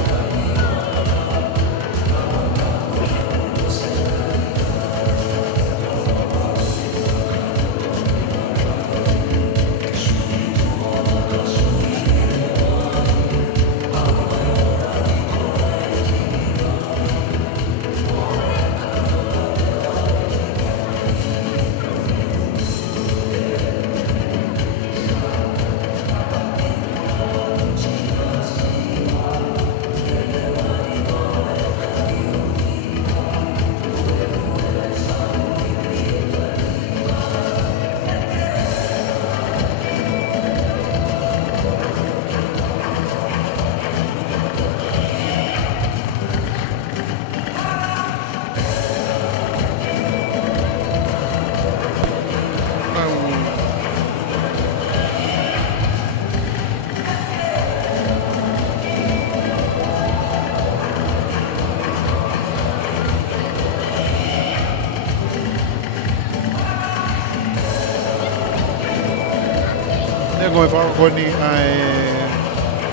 Ngoi whakakoni ai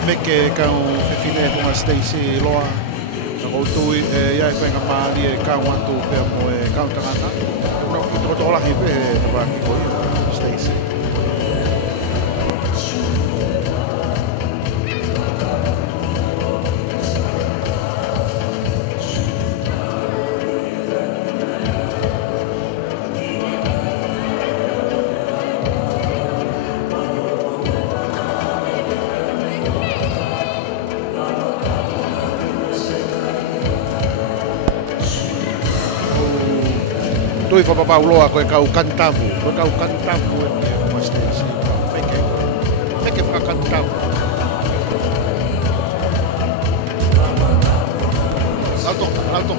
meke kau whiwhine punga Stacy loa. Ka koutui e iai whainga maali e kau atu pia mo e kau tangata. Ko to olahi pe e tawaki koi Stacy. Tui whapapau loa koe kau kantamu. Koe kau kantamu e punga Stacy. Meke whakakantamu. Alto.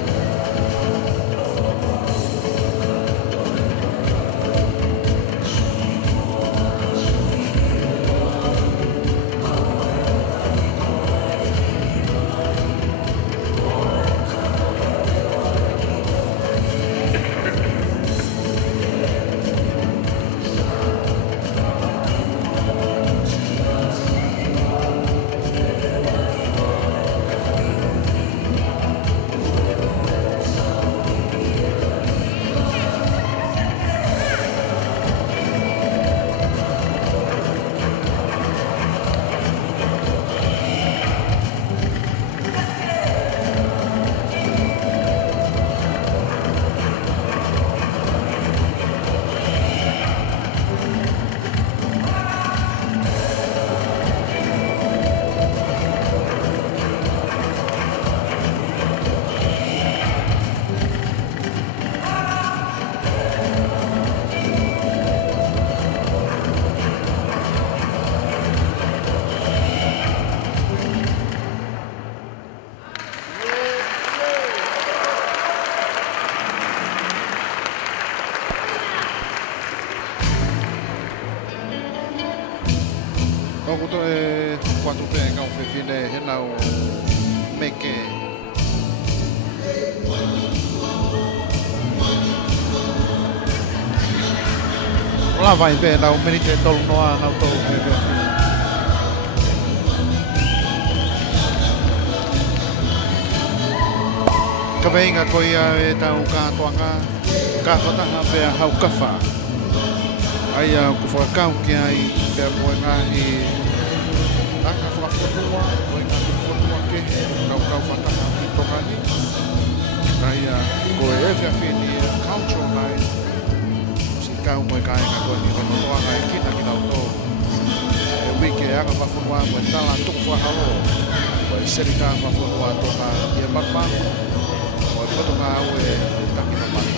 Koto e watu te kau whiwhine he nau meke. Ola vai pe nau menite tolu noa nau tolu pe. Ka veinga koia e tau kātoanga. Ka whataha pia hau kawha. Aia ku whakakau ki ai pia moe ngahi taka whakafonua, moe ngahi whafonua ke, kau whataha ki tongani. Aia koe e whiawhini cultural night. Si kau moe kai ka koe ni kono toa ngai kina ki nau tō. E wiki e anga whafonua moe tala tuku whahalo. Moe serika whafonua toka ia matmanu. Moe potonga au e taki na mata.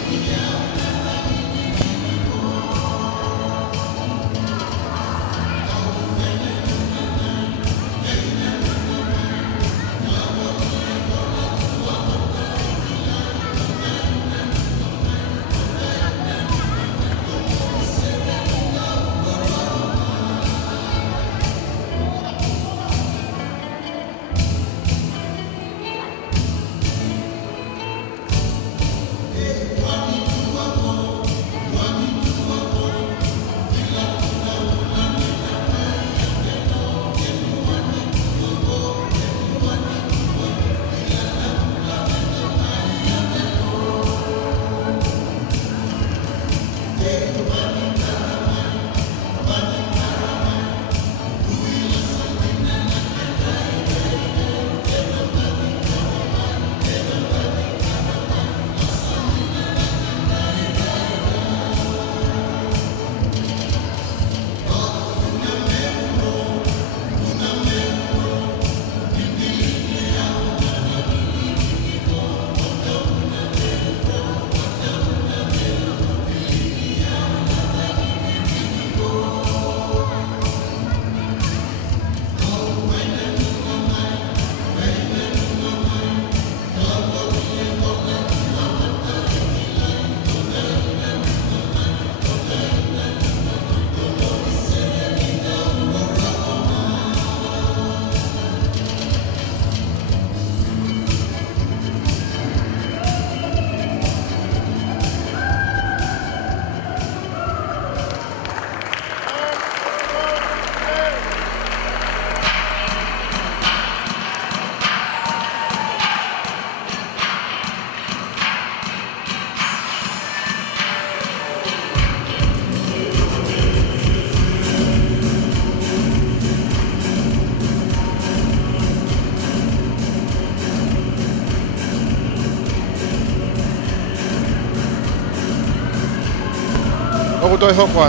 Aku toi hoko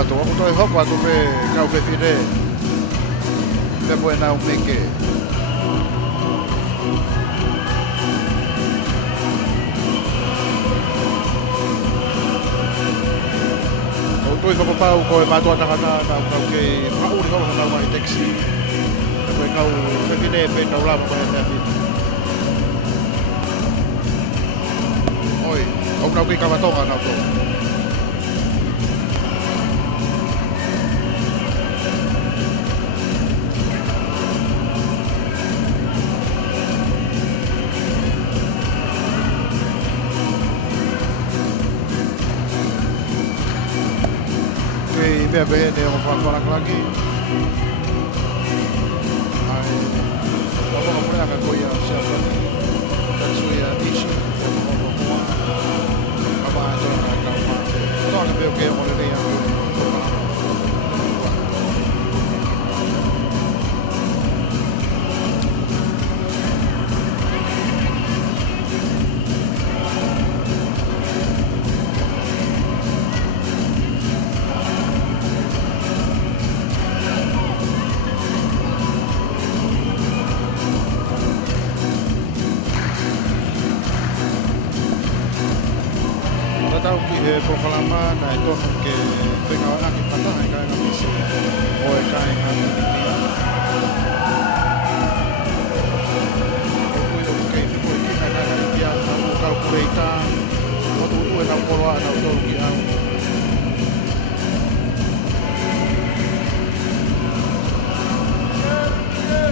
atu pe kau whewhire. Pe moe nau meke. Aku toi whakapau koe mātua tahata kau ke whauri holo nau mai teksi. Pe moe kau whewhire pe nau lama mai whewhire. Oi, au nau ke kawatonga nau tō. Mea behe ne o whakawharanglaki. Ai, wawaka mreanga koe a Seapani. Tatsui a Nishi, o Mohono Moa. Kama a tōna kai kau mate. Tōna meo ke o rei a koe. Tau ki he prokalama na e tono ke whenga o naki pataha e kai ngawhisi o e kai ngawhi kia. O kui o kei whiko e kina kai ngawhi kia o kau kureita o tu e nau koroa nau tolu ki au.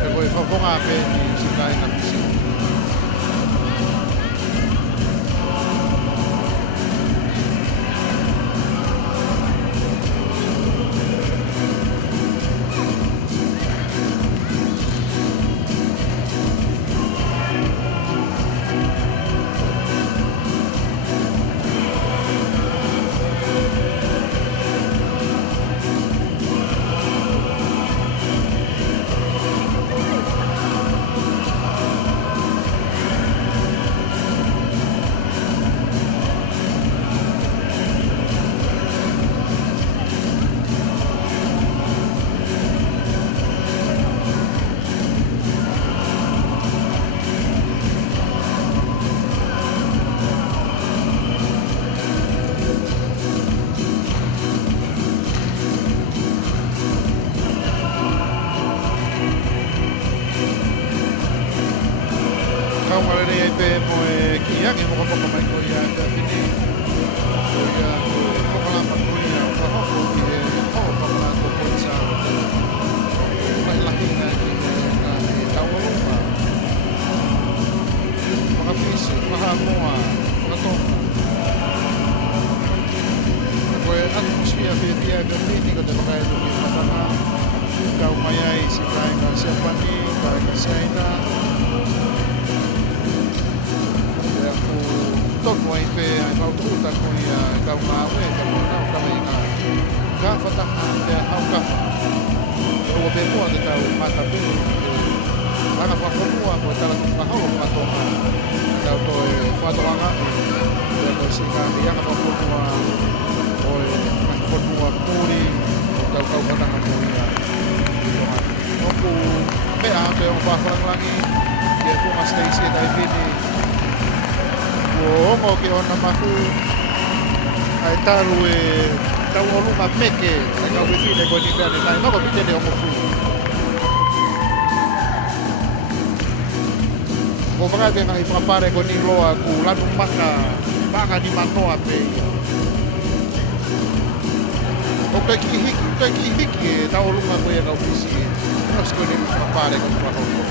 E koe whawhonga pe ni si kai ngawhisi. pe mo e ki yangi mo ko mai ko ia ka fini. Ko ia ko kala ma ko ia fa ho ko e ho fa la ko ko sa. Mai la ki na ki ka ta wo ma. Ka fisi fa ha mo a ka to. Ko e atmosphere fia ka fini ko te mai ko ta na. Ka mai ai si kai ka se pani ka sai na. Tono ai pe ai faututa ko ia ka mawe ka mona ka mai ka fata te au ka o be mo de ka mata pe ana fa fonua ko tala ka ho fa to ka to fa to anga de ko si ka ia ka fonua o fonua puri ka ka fata ka ia o ko pe a pe o fa lagi ke ko ma Stacy dai bini o ke ona mafu ai taru e tau o lunga meke e ka wifine ko ni bea nei no ko pitene o mofu ko vaka te ngai whapare ko ni loa ku lanu manga ni manoa pe o ke ki hiki e tau o lunga ko e ka wisi no sko ni whapare ko ni whapare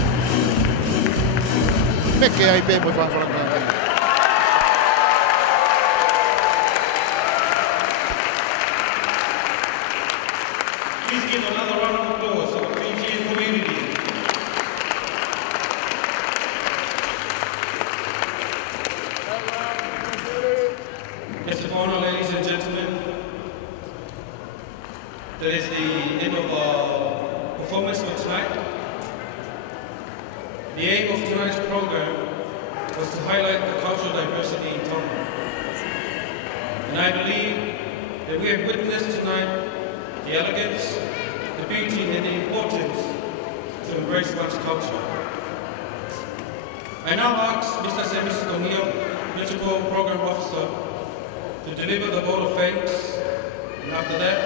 meke ai pe mo whapare Please give another round of applause to the Fijian community. Guests of honor, ladies and gentlemen, that is the end of our performance for tonight. The aim of tonight's program was to highlight the cultural diversity in Tonga. And I believe that we have witnessed tonight the elegance, the beauty, and the importance to embrace one's culture. I now ask Mr. Semis Tomio, Principal Program Officer, to deliver the vote of thanks, and after that,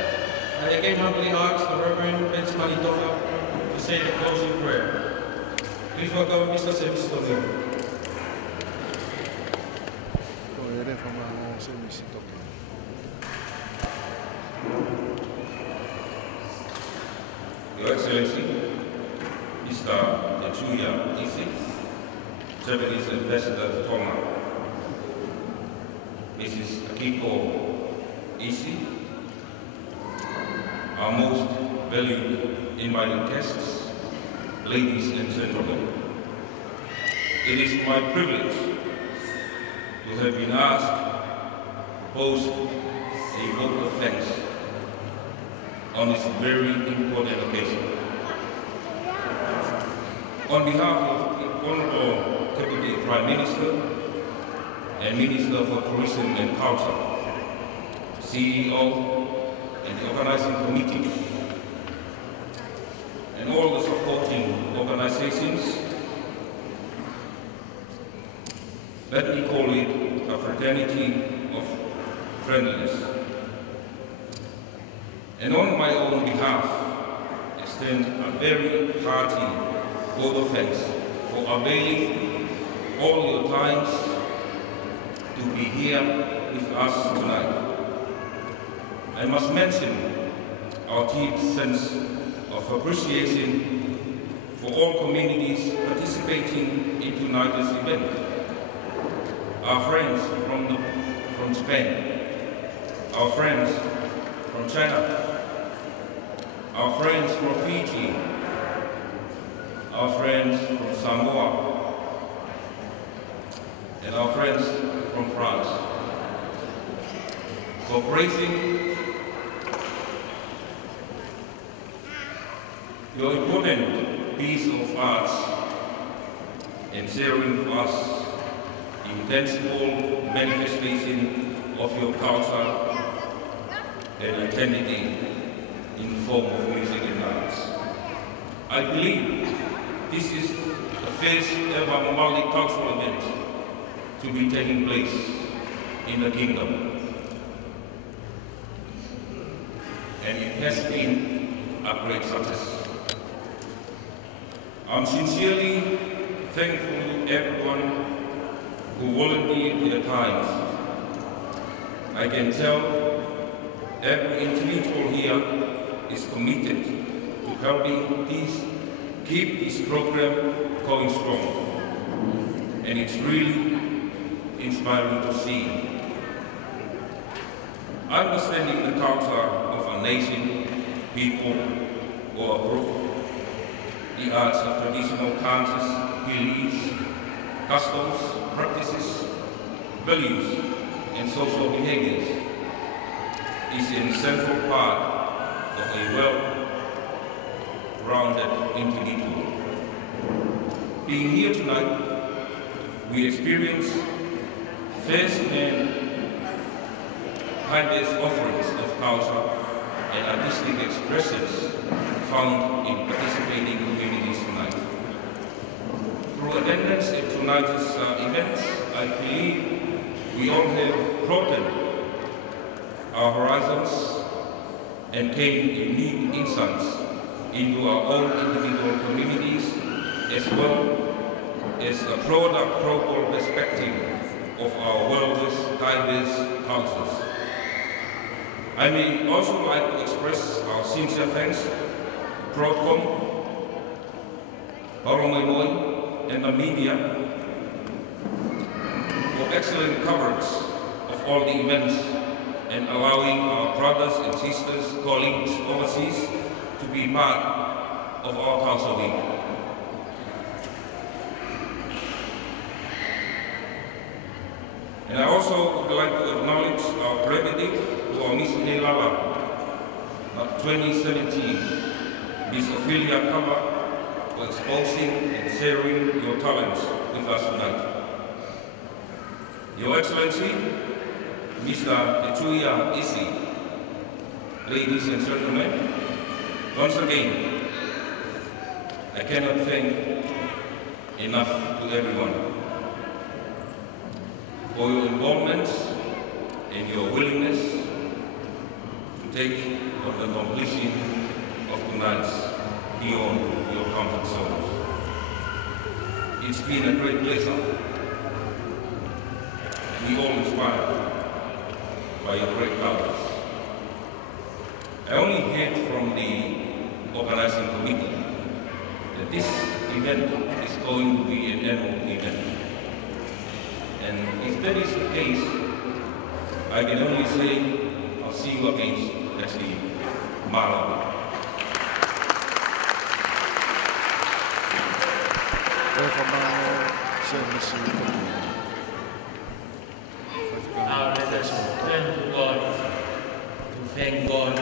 I again humbly ask the Reverend Vince Manitoga to say the closing prayer. Please welcome Mr. Semis Tomio. Your Excellency, Mr. Tetsuya Isi, Japanese Ambassador to Tonga, Mrs. Akiko Isi, our most valued invited guests, ladies and gentlemen, it is my privilege to have been asked to post a vote of thanks on this very important occasion. On behalf of the Honorable Deputy Prime Minister and Minister for Tourism and Culture, CEO and the organizing committee, and all the supporting organizations, let me call it a fraternity of friendliness. And on my own behalf, extend a very hearty vote of thanks for availing all your times to be here with us tonight. I must mention our deep sense of appreciation for all communities participating in tonight's event. Our friends from Japan, our friends from China, our friends from Fiji, our friends from Samoa, and our friends from France, for praising your important piece of arts and sharing with us the tangible manifestation of your culture and identity in the form of music and dance. I believe this is the first ever multicultural event to be taking place in the kingdom. And it has been a great success. I'm sincerely thankful to everyone who volunteered their times. I can tell every individual here is committed to helping keep this program going strong. And it's really inspiring to see. Understanding the culture of a nation, people, or a group, the arts of traditional cultures, beliefs, customs, practices, values, and social behaviors is an essential part of a well-rounded individual. Being here tonight, we experience first-hand diverse offerings of culture and artistic expressions found in participating communities tonight. Through attendance at tonight's events, I believe we all have broadened our horizons and gained unique insights into our own individual communities, as well as a broader global perspective of our world's diverse cultures. I may also like to express our sincere thanks to Broadcom, Baromoi, and the media for excellent coverage of all the events and allowing our brothers and sisters, colleagues overseas to be part of our Culture Week. And I also would like to acknowledge our gratitude to our Miss Helala 2017 Miss Ophelia Kaba for exposing and sharing your talents with us tonight. Your Excellency, Mr. Tetsuya Isi, ladies and gentlemen, once again, I cannot thank enough to everyone for your involvement and your willingness to take on the completion of tonight's beyond your comfort zones. It's been a great pleasure. We all inspired by your great colors. I only heard from the organizing committee that this event is going to be an annual event. And if that is the case, I can only say, I'll see you again next year. Malawi. Now let us turn to God to thank God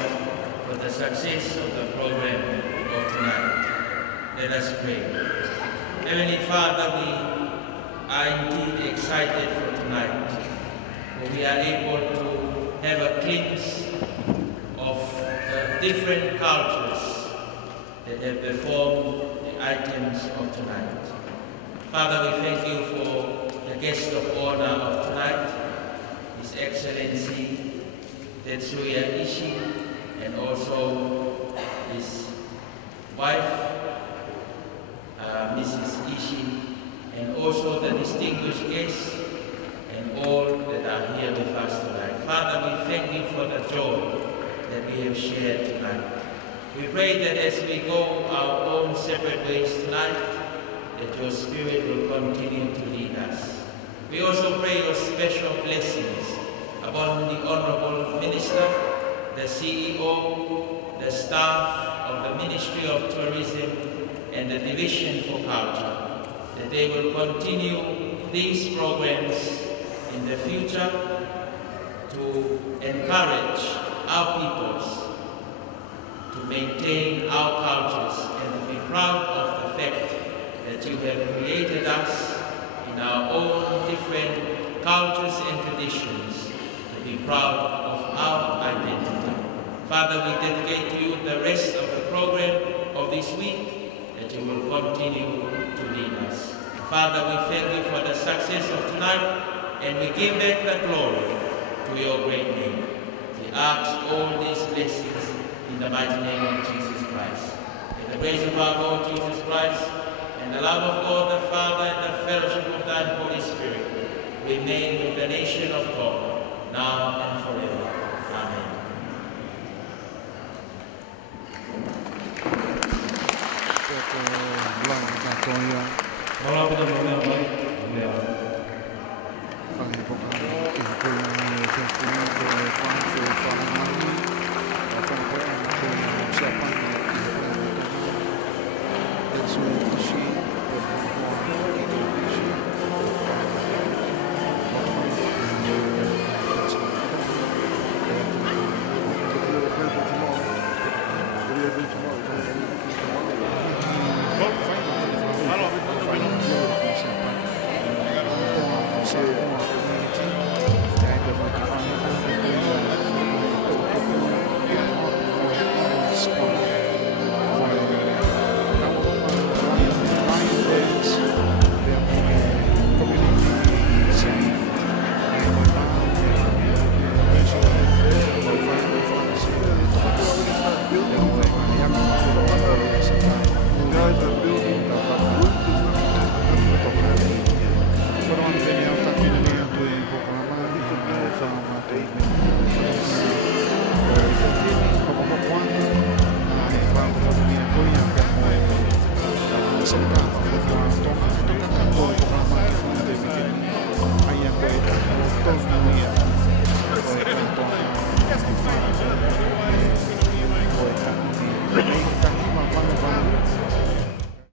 for the success of the program of tonight. Let us pray. Heavenly Father, we are indeed excited for tonight, for we are able to have a glimpse of the different cultures that have performed the items of tonight. Father, we thank you for the guest of honor of tonight, His Excellency Tetsuya Isi, and also his wife, Mrs. Isi, and also the distinguished guests and all that are here with us tonight. Father, we thank you for the joy that we have shared tonight. We pray that as we go our own separate ways tonight, that your Spirit will continue to lead us. We also pray your special blessings upon the Honorable Minister, the CEO, the staff of the Ministry of Tourism, and the Division for Culture, that they will continue these programs in the future to encourage our peoples to maintain our cultures and to be proud of the fact that you have created us in our own different cultures and traditions to be proud of our identity. Father, we dedicate to you the rest of the program of this week, that you will continue to lead us. Father, we thank you for the success of tonight, and we give back the glory to your great name. We ask all these blessings in the mighty name of Jesus Christ. In the grace of our Lord Jesus Christ, and the love of God the Father, and the fellowship of thy Holy Spirit, remain with the nation of God, now and forever. Amen. So